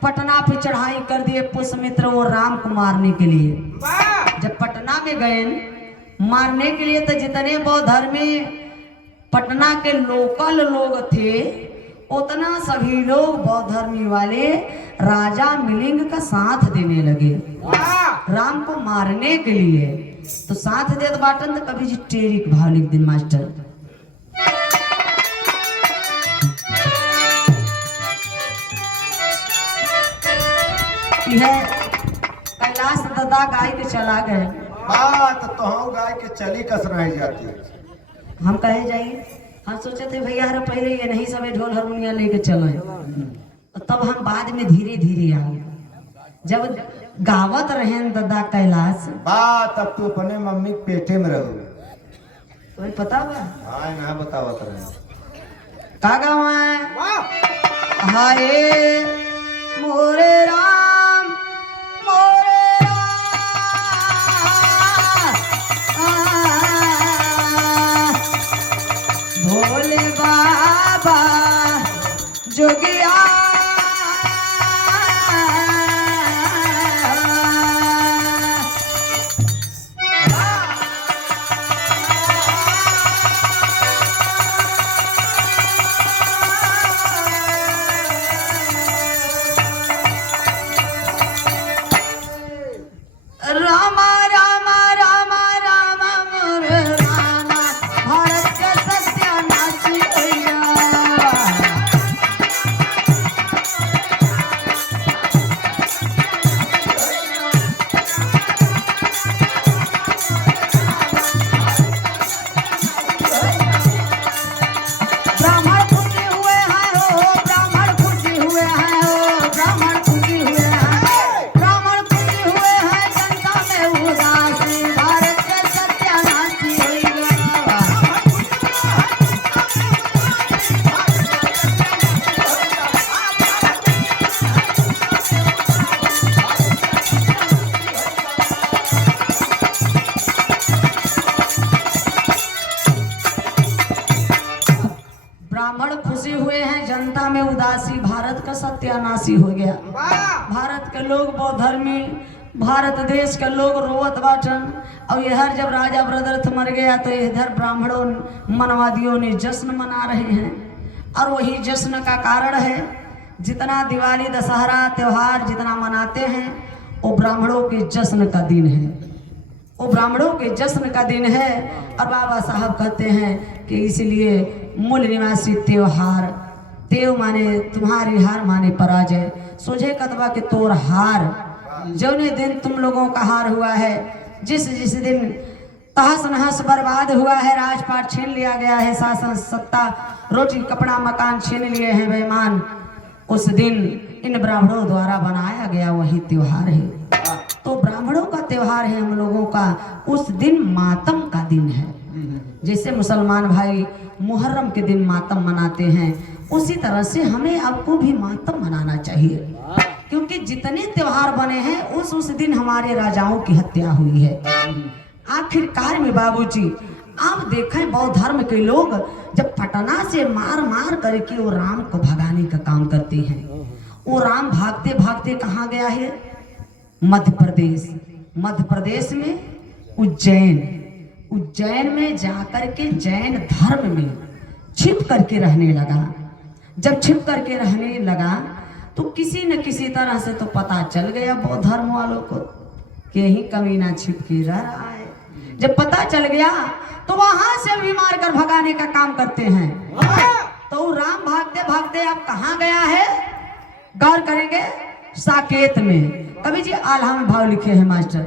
पटना पे चढ़ाई कर दिए पुष्यमित्र वो राम को मारने के लिए। जब पटना में गए मारने के लिए तो जितने बौद्ध धर्मी पटना के लोकल लोग थे उतना सभी लोग बौद्ध धर्मी वाले राजा मिलिंग का साथ देने लगे राम को मारने के लिए। तो साथ देत बाटन तो कभी जी टेरिक भाव लिख दिन मास्टर। यह कैलाश दादा गाय के चला गए बात तो हम गाय के चली कस रह जाती। हम कहे जाइए, हम सोचे थे भैया अरे पहले ये नहीं सब ढोल हारमोनिया लेके चलो, तब हम बाद में धीरे धीरे आए जब गावत रहे दादा कैलाश। बात अब तू अपने मम्मी के पेटे में रहो। तुम्हें पता बा हाँ ना बतावत रहे का गावा हाय मोरे राम मोरे भोले बाबा जोगिया रामा रामा रामा रामा मोरे रामा भारत के सत्यानाशी भैया। ब्राह्मण खुशी हुए हैं हो, ब्राह्मण खुशी हुए हैं हो, ब्राह्मण खुशी हुए हैं, ब्राह्मण खुशी हुए हैं, जनता में उदासी भारत के सत्यानाशी होइगा। ब्राह्मण खुशी हुए हैं, जनता में उदासी भारत का सत्यानाशी हो गया। भारत के लोग बहुत धर्मी, भारत देश के लोग रोवत बाटन। और इधर जब राजा भरदर्थ मर गया तो इधर ब्राह्मणों मनवादियों ने जश्न मना रहे हैं। और वही जश्न का कारण है जितना दिवाली दशहरा त्योहार जितना मनाते हैं वो ब्राह्मणों के जश्न का दिन है, वो ब्राह्मणों के जश्न का दिन है। और बाबा साहब कहते हैं कि इसलिए मूल निवासी त्योहार, तेव माने तुम्हारी हार माने पराजय, सोझे कतबा के तोर हार, जौने दिन तुम लोगों का हार हुआ है, जिस जिस दिन तहस नहस बर्बाद हुआ है, राजपाट छीन लिया गया है, शासन सत्ता रोटी कपड़ा मकान छीन लिए हैं बेईमान, उस दिन इन ब्राह्मणों द्वारा बनाया गया वही त्योहार है। तो ब्राह्मणों का त्योहार है हम लोगों का, उस दिन मातम का दिन है। जैसे मुसलमान भाई मुहर्रम के दिन मातम मनाते हैं, उसी तरह से हमें आपको भी मातम मनाना चाहिए, क्योंकि जितने त्योहार बने हैं उस दिन हमारे राजाओं की हत्या हुई है। आखिरकार में बाबूजी आप देखें बौद्ध धर्म के लोग जब पटना से मार मार करके वो राम को भगाने का काम करते हैं, वो राम भागते भागते कहाँ गया है? मध्य प्रदेश। मध्य प्रदेश में उज्जैन में जाकर के जैन धर्म में छिप करके रहने लगा। जब छिप करके रहने लगा तो किसी न किसी तरह से तो पता चल गया बौद्ध धर्म वालों को कि यही कमीना छिप के रह रहा है। जब पता चल गया तो वहां से भी मार कर भगाने का काम करते हैं। तो राम भागते भागते अब कहाँ गया है? गौर करेंगे, साकेत में। कवि जी आल्हा में भाव लिखे हैं मास्टर।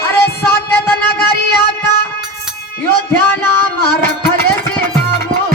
अरे साकेत नगरिया का योद्धा नाम रखले से बाबू,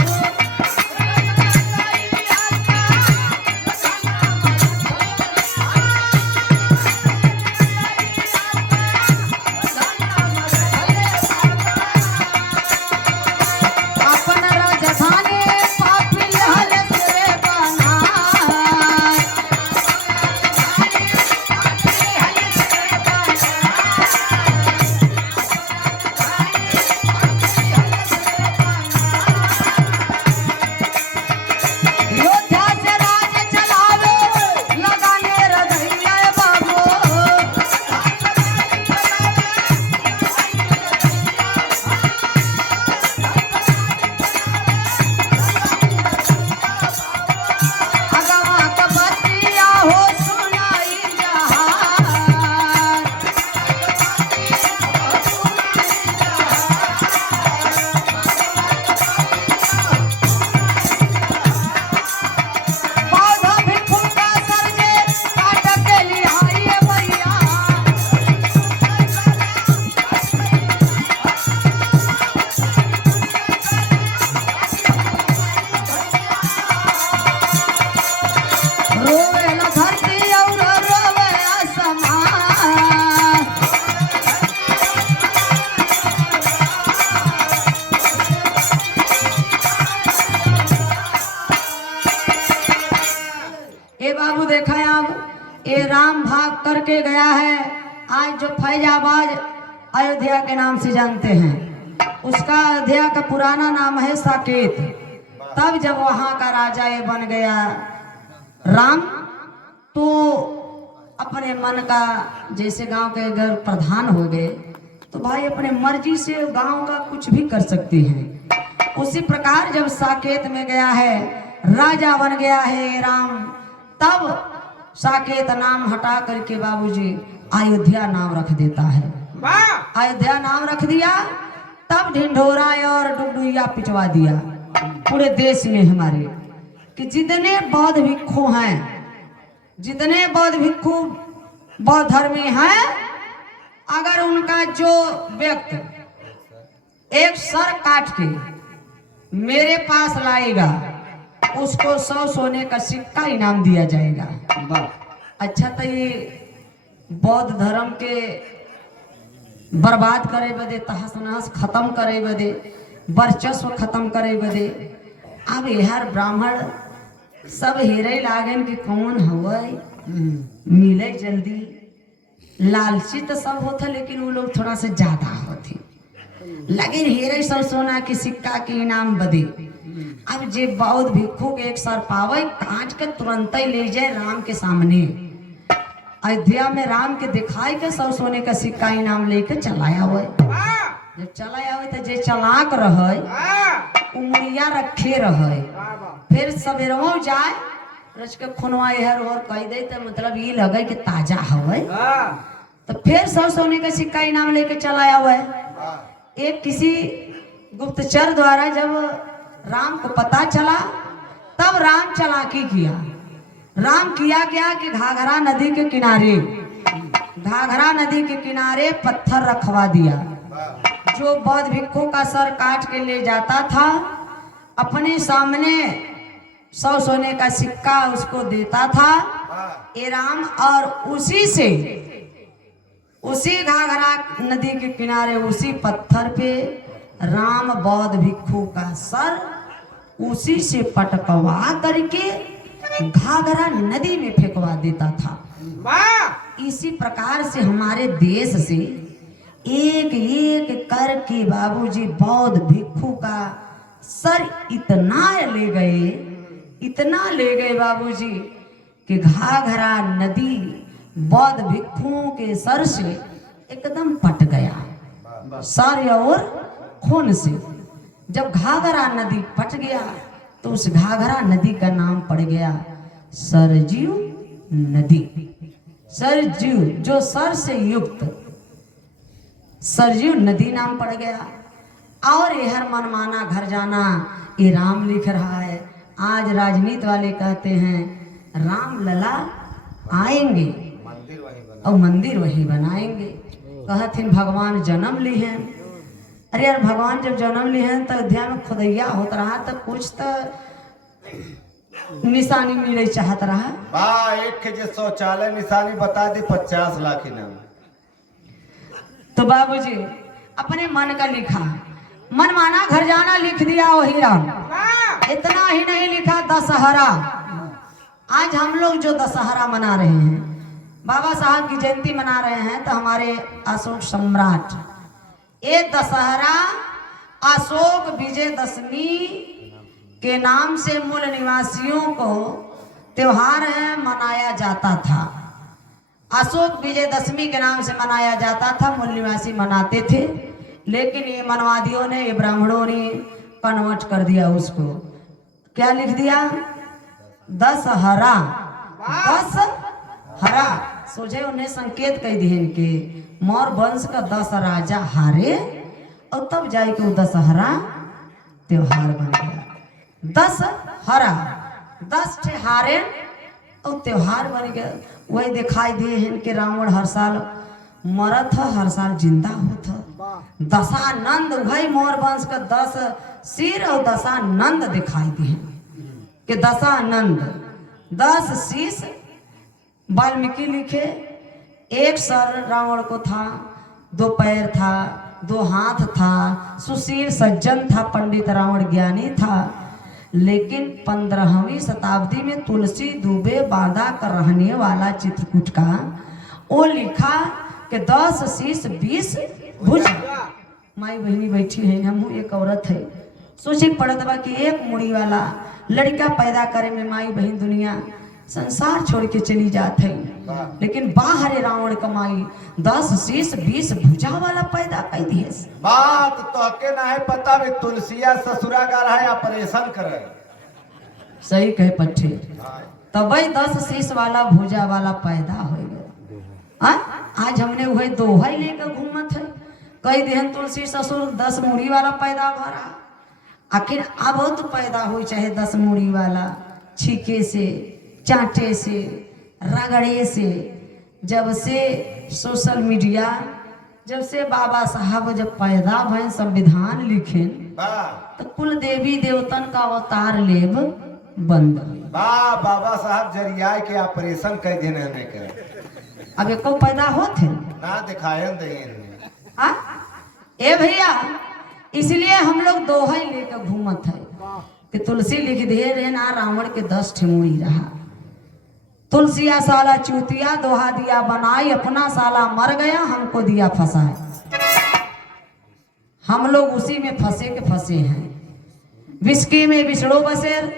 रोवेला धरती और रोवे आसमान। ए बाबू देखा है अब ये राम भाग करके गया है। आज जो फैजाबाद अयोध्या के नाम से जानते हैं, उसका अयोध्या का पुराना नाम है साकेत। तब जब वहां का राजा ये बन गया राम, तो अपने मन का, जैसे गांव के अगर प्रधान हो गए तो भाई अपने मर्जी से गांव का कुछ भी कर सकते हैं। उसी प्रकार जब साकेत में गया है, राजा बन गया है राम, तब साकेत नाम हटा करके बाबूजी अयोध्या नाम रख देता है। अयोध्या नाम रख दिया, तब ढिंढोरा और डुगडुइया पिटवा दिया पूरे देश में हमारे, कि जितने बौद्ध भिक्षु हैं, जितने बौद्ध भिक्षु बौद्ध धर्मी हैं, अगर उनका जो व्यक्ति एक सर काट के मेरे पास लाएगा, उसको 100 सोने का सिक्का इनाम दिया जाएगा। अच्छा, तो ये बौद्ध धर्म के बर्बाद करे बदे, तहस नहस खत्म करे बदे, वर्चस्व खत्म करे बदे, अब यार ब्राह्मण सब हेरे लागन कि कौन हवै, मिले जल्दी, लालची तो सब होता, लेकिन वो लोग थोड़ा से ज्यादा होते, लेकिन हेरे सब सोना के सिक्का के इनाम बदे। अब जे बौद्ध भिक्षु के एक सर पावे, काट के तुरंत ही ले जाए राम के सामने। अयोध्या में राम के दिखाई के 100 सोने का सिक्का इनाम लेके चलाया हुआ। जब चलाया हुआ तो जे चलाक रहे उमरिया रखे रहे, फिर सवेरवा जाए रच के खुनवा इहर और कह दे, तो मतलब ये लगे कि ताजा हवे, तो फिर 100 सोने का सिक्का इनाम लेके चलाया हुआ है। एक किसी गुप्तचर द्वारा जब राम को पता चला, तब राम चालाकी किया। राम किया क्या कि घाघरा नदी के किनारे, घाघरा नदी के किनारे पत्थर रखवा दिया। जो बौद्ध भिक्षु का सर काट के ले जाता था, अपने सामने 100 सोने का सिक्का उसको देता था ये राम, और उसी से, उसी घाघरा नदी के किनारे, उसी पत्थर पे राम बौद्ध भिक्षु का सर उसी से पटकवा करके घाघरा नदी में फेंकवा देता था। इसी प्रकार से हमारे देश से एक एक करके बाबूजी बौद्ध भिक्षु का सर इतना ले गए, इतना ले गए बाबूजी, कि घाघरा नदी बौद्ध भिक्षुओं के सर से एकदम पट गया, सर और खून से। जब घाघरा नदी पट गया तो उस घाघरा नदी का नाम पड़ गया सरजू नदी। सरजू, जो सर से युक्त, सरजू नदी नाम पड़ गया। और यह मनमाना घर जाना, ये राम लिख रहा है। आज राजनीति वाले कहते हैं राम लला आएंगे और मंदिर वही बनाएंगे। कहते हैं भगवान जन्म ली हैं। अरे यार, भगवान जब जन्म ली हैं तो अयोध्या में खुदैया होता रहा, तो कुछ तो निशानी मिले चाहत रहा। एक के जो शौचालय निशानी बता दी 50 लाख इनाम। तो बाबूजी अपने मन का लिखा, मन माना घर जाना लिख दिया वही राम। इतना ही नहीं लिखा दशहरा। आज हम लोग जो दशहरा मना रहे हैं, बाबा साहब की जयंती मना रहे हैं, तो हमारे अशोक सम्राट, ये दशहरा अशोक विजयदशमी के नाम से मूल निवासियों को त्योहार है मनाया जाता था। अशोक विजयदशमी के नाम से मनाया जाता था, मूल निवासी मनाते थे। लेकिन ये मनवादियों ने, ये ब्राह्मणों ने कन्वर्ट कर दिया उसको। क्या लिख दिया? दशहरा। दशहरा सोचे उन्हें संकेत कह दिए कि मौर्य वंश का 10 राजा हारे, और तब जाए के वो दशहरा त्योहार बन गया। दशहरा 10 ठे हारे और त्योहार बन गया। वही दिखाई दिए हैं कि रावण हर साल मरत है, हर साल जिंदा होता। दशानंद वही मौर्य वंश का 10 सिर और दशानंद दिखाई दिए कि दशानंद 10 शीश वाल्मीकि लिखे, 1 सर रावण को था, 2 पैर था, 2 हाथ था, सुशील सज्जन था, पंडित रावण ज्ञानी था। लेकिन 15वीं शताब्दी में तुलसी दुबे बांधा कर रहने वाला चित्रकूट का वो लिखा कि 10 शीश 20 भुजा। माई बहनी बैठी है, हम एक औरत है, सोचे पड़त बा कि एक मुड़ी वाला लड़का पैदा करे में माई बहन दुनिया संसार छोड़ के चली जात है। लेकिन बाहर रावण कमाई 10 शीश 20 भुजा वाला पैदा कर दिए। बात तो के ना है पता भी तुलसिया ससुरा का रहा है ऑपरेशन करे। सही कहे पट्टे, तब 10 शीश वाला भुजा वाला पैदा हो गया। आज हमने वही दोहा लेकर घूमत है, कई दिन तुलसी ससुर 10 मुड़ी वाला पैदा भरा। आखिर अब तो पैदा हो चाहे 10 मुड़ी वाला, छीके से, चाटे से, रगड़े से। जब से सोशल मीडिया, जब से बाबा साहब जब पैदा भय संविधान लिखे तो कुल देवी देवतन का अवतार लेब बंद। बाबा साहब जरिया के ऑपरेशन कई दिन ने करे। अब एको पैदा होते ना दिखाए ए भैया, इसलिए हम लोग दोहा लेकर घूमत है कि तुलसी लिख दे रहे ना रावण के 10 ठेमुड़ी रहा। तुलसिया साला चूतिया दोहा दिया बनाई, अपना साला मर गया हमको दिया फंसाए। हम लोग उसी में फंसे के फंसे हैं। विस्की में बिछड़ो बसेर,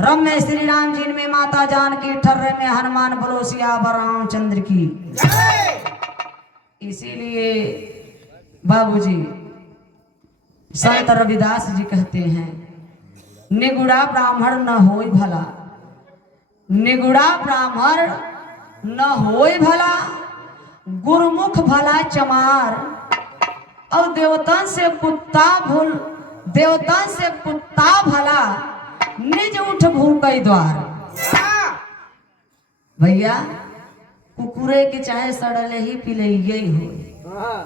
रम में श्री राम जी में माता जानकी, ठर्रे में हनुमान बोलो सियावर रामचंद्र की। इसीलिए बाबूजी संत रविदास जी कहते हैं, निगुड़ा ब्राह्मण न होय भला, निगुड़ा ब्राह्मण न होय भला, गुरुमुख भला चमार। और देवतन से कुत्ता भूल, देवतन से कुत्ता भला, निज उठ भूकई द्वार। भैया कुकुरे के चाहे सड़ले ही पिलइये हो,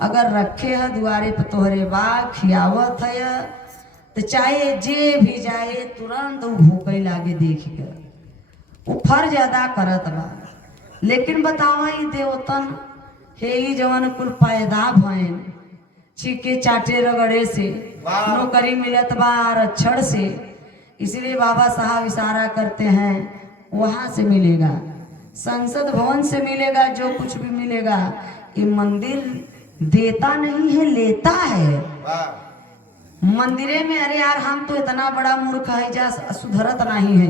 अगर रखे है दुआरे पे तोहरे बा खियावत है तो चाहे जे भी जाए तुरंत भूकई लागे देख के वो फर्ज अदा करत बा। लेकिन बतावा ये देवतन हे ही जवन कुल पैदा भयन छीके चाटे रगड़े से, नौकरी मिलत बा आरक्षण से। इसलिए बाबा साहब इशारा करते हैं वहां से मिलेगा, संसद भवन से मिलेगा, जो कुछ भी मिलेगा। ये मंदिर देता नहीं है, लेता है। मंदिरे में अरे यार हम तो इतना बड़ा मूर्ख है जा सुधरत नहीं है।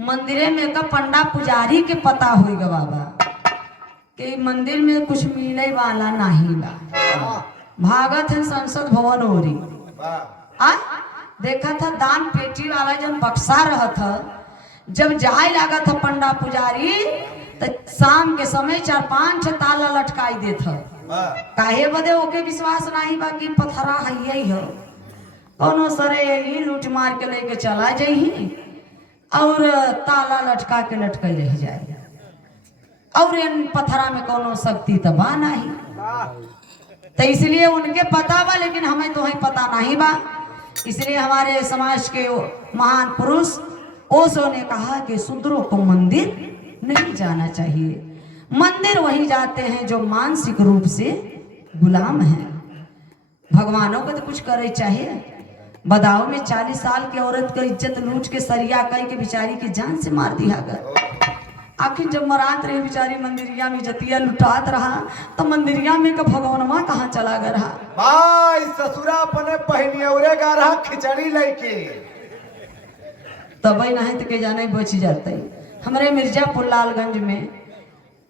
मंदिरे में का पंडा पुजारी के पता होगा बाबा कि मंदिर में कुछ मिले वाला नहीं बा। भागत है संसद भवन ओरी देखा था दान पेटी वाला जब बक्सा रहा था, जब जाए लगा था पंडा पुजारी तो शाम के समय 4-5 ताला लटकाई देता। काहे बदे ओके विश्वास नहीं बाकी पथरा है यही हो, कोनो सरे यही लूट मार के लेके चला जाही और ताला लटका के लटके रह जाए, और इन पथरा में कोनो शक्ति तो बा नहीं। तो इसलिए उनके पता बा, लेकिन हमें तो ही पता नहीं बा। इसलिए हमारे समाज के महान पुरुष ओशो ने कहा कि शूद्रों को मंदिर नहीं जाना चाहिए। मंदिर वही जाते हैं जो मानसिक रूप से गुलाम हैं। भगवानों को तो कुछ करे चाहिए। बदाओ में 40 साल की औरत का इज्जत लूट के सरिया कई के बेचारी की जान से मार दिया गया। आखिर जब मरात रही बेचारी मंदिरिया में जतिया लुटात रहा तो मंदिरिया में का भगवानवा कहाँ चला गया रहा। भाई ससुरा अपने पहनियौरे गा रहा खिचड़ी लेके, तब नहीं तो के जाने बच जाते। हमारे मिर्जापुर लालगंज में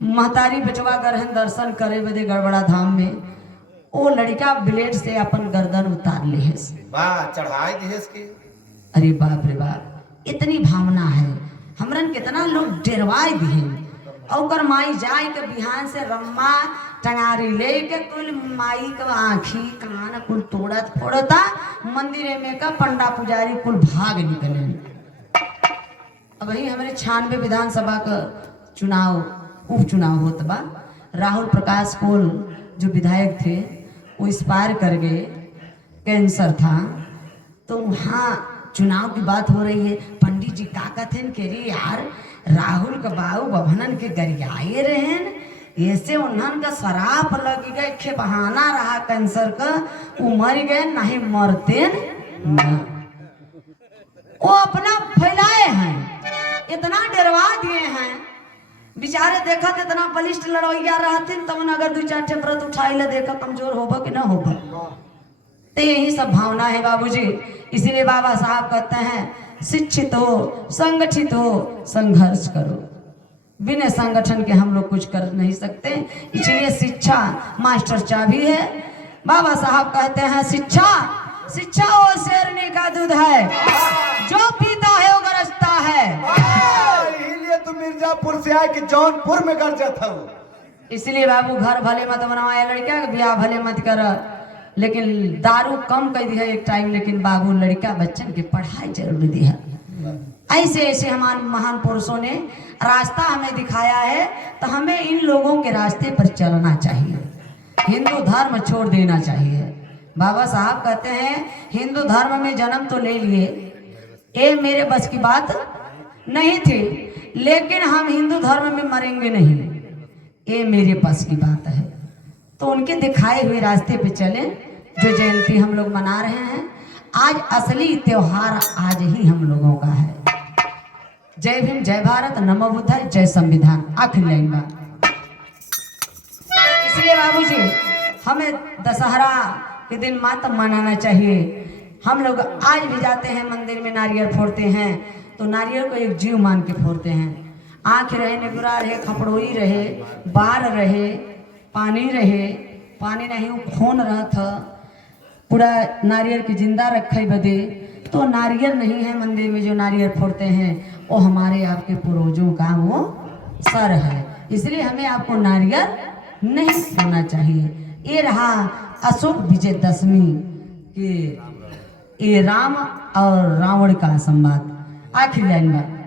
महतारी बचवा गरहन दर्शन करे बदे गड़बड़ा धाम में वो लड़का ब्लेड से अपन गर्दन उतार ले है। चढ़ाई दिहेस की। अरे बाप रे बाप, इतनी भावना है। हमरन कितना लोग डेरवाई दिए और माई जाए के बिहान से रम्मा टंगारी ले के कुल माई का आँखी कान कुल तोड़त फोड़ता मंदिरे में का पंडा पुजारी कुल भाग निकले। अब ही हमारे 96 विधानसभा का चुनाव उपचुनाव होता बा। राहुल प्रकाश कोल जो विधायक थे वो एक्सपायर कर गए, कैंसर था। तो वहाँ चुनाव की बात हो रही है। पंडित जी का कहते हैं कि रे यार राहुल का बाऊ बभनन के गरियाए रहन, ऐसे उन्हन का शराब लग गए खे बहाना रहा कैंसर का, वो मर गए नहीं मरते न। वो अपना फैलाए हैं, इतना डरवा दिए हैं बेचारे। देखा तो इतना बलिष्ठ लड़वैया रहते तब न, अगर 2-4 ठे व्रत उठाई ले देखा कमजोर होगा कि ना होगा। तो यही सब भावना है बाबूजी। इसीलिए बाबा साहब कहते हैं शिक्षित हो, संगठित हो, संघर्ष करो। बिना संगठन के हम लोग कुछ कर नहीं सकते, इसलिए शिक्षा मास्टर चाबी है। बाबा साहब कहते हैं शिक्षा शिक्षा वो शेरनी का दूध है, जो पीता है वो गरजता है। इसीलिए तो मिर्जापुर से आए कि जौनपुर में गरजत हो। इसलिए बाबू घर भले मत बनवाए, लड़का का ब्याह भले मत कर, लेकिन दारू कम कर दिया एक टाइम, लेकिन बाबू लड़का बच्चन के पढ़ाई जरूर दिया। ऐसे ऐसे हमारे महान पुरुषों ने रास्ता हमें दिखाया है, तो हमें इन लोगों के रास्ते पर चलना चाहिए, हिंदू धर्म छोड़ देना चाहिए। बाबा साहब कहते हैं हिंदू धर्म में जन्म तो ले लिए, ये मेरे बस की बात नहीं थी, लेकिन हम हिंदू धर्म में मरेंगे नहीं, ये मेरे बस की बात है। तो उनके दिखाए हुए रास्ते पे चले। जो जयंती हम लोग मना रहे हैं, आज असली त्योहार आज ही हम लोगों का है। जय भीम, जय भारत, नमो बुद्धाय, जय संविधान। आखिरी लाइन बात। इसलिए बाबूजी हमें दशहरा के दिन मातम मनाना चाहिए। हम लोग आज भी जाते हैं मंदिर में, नारियल फोड़ते हैं, तो नारियल को एक जीव मान के फोड़ते हैं। आँख रहे, निगुरा रहे, खपड़ोई रहे, बार रहे, पानी रहे, पानी नहीं वो खून रहा था, पूरा नारियल की जिंदा रखे बदे। तो नारियल नहीं है मंदिर में जो नारियल फोड़ते हैं, वो हमारे आपके पूर्वजों का वो सर है। इसलिए हमें आपको नारियल नहीं फोड़ना चाहिए। ये रहा अशोक विजयदशमी के ये राम और रावण का संवाद। आखिरी लाइन में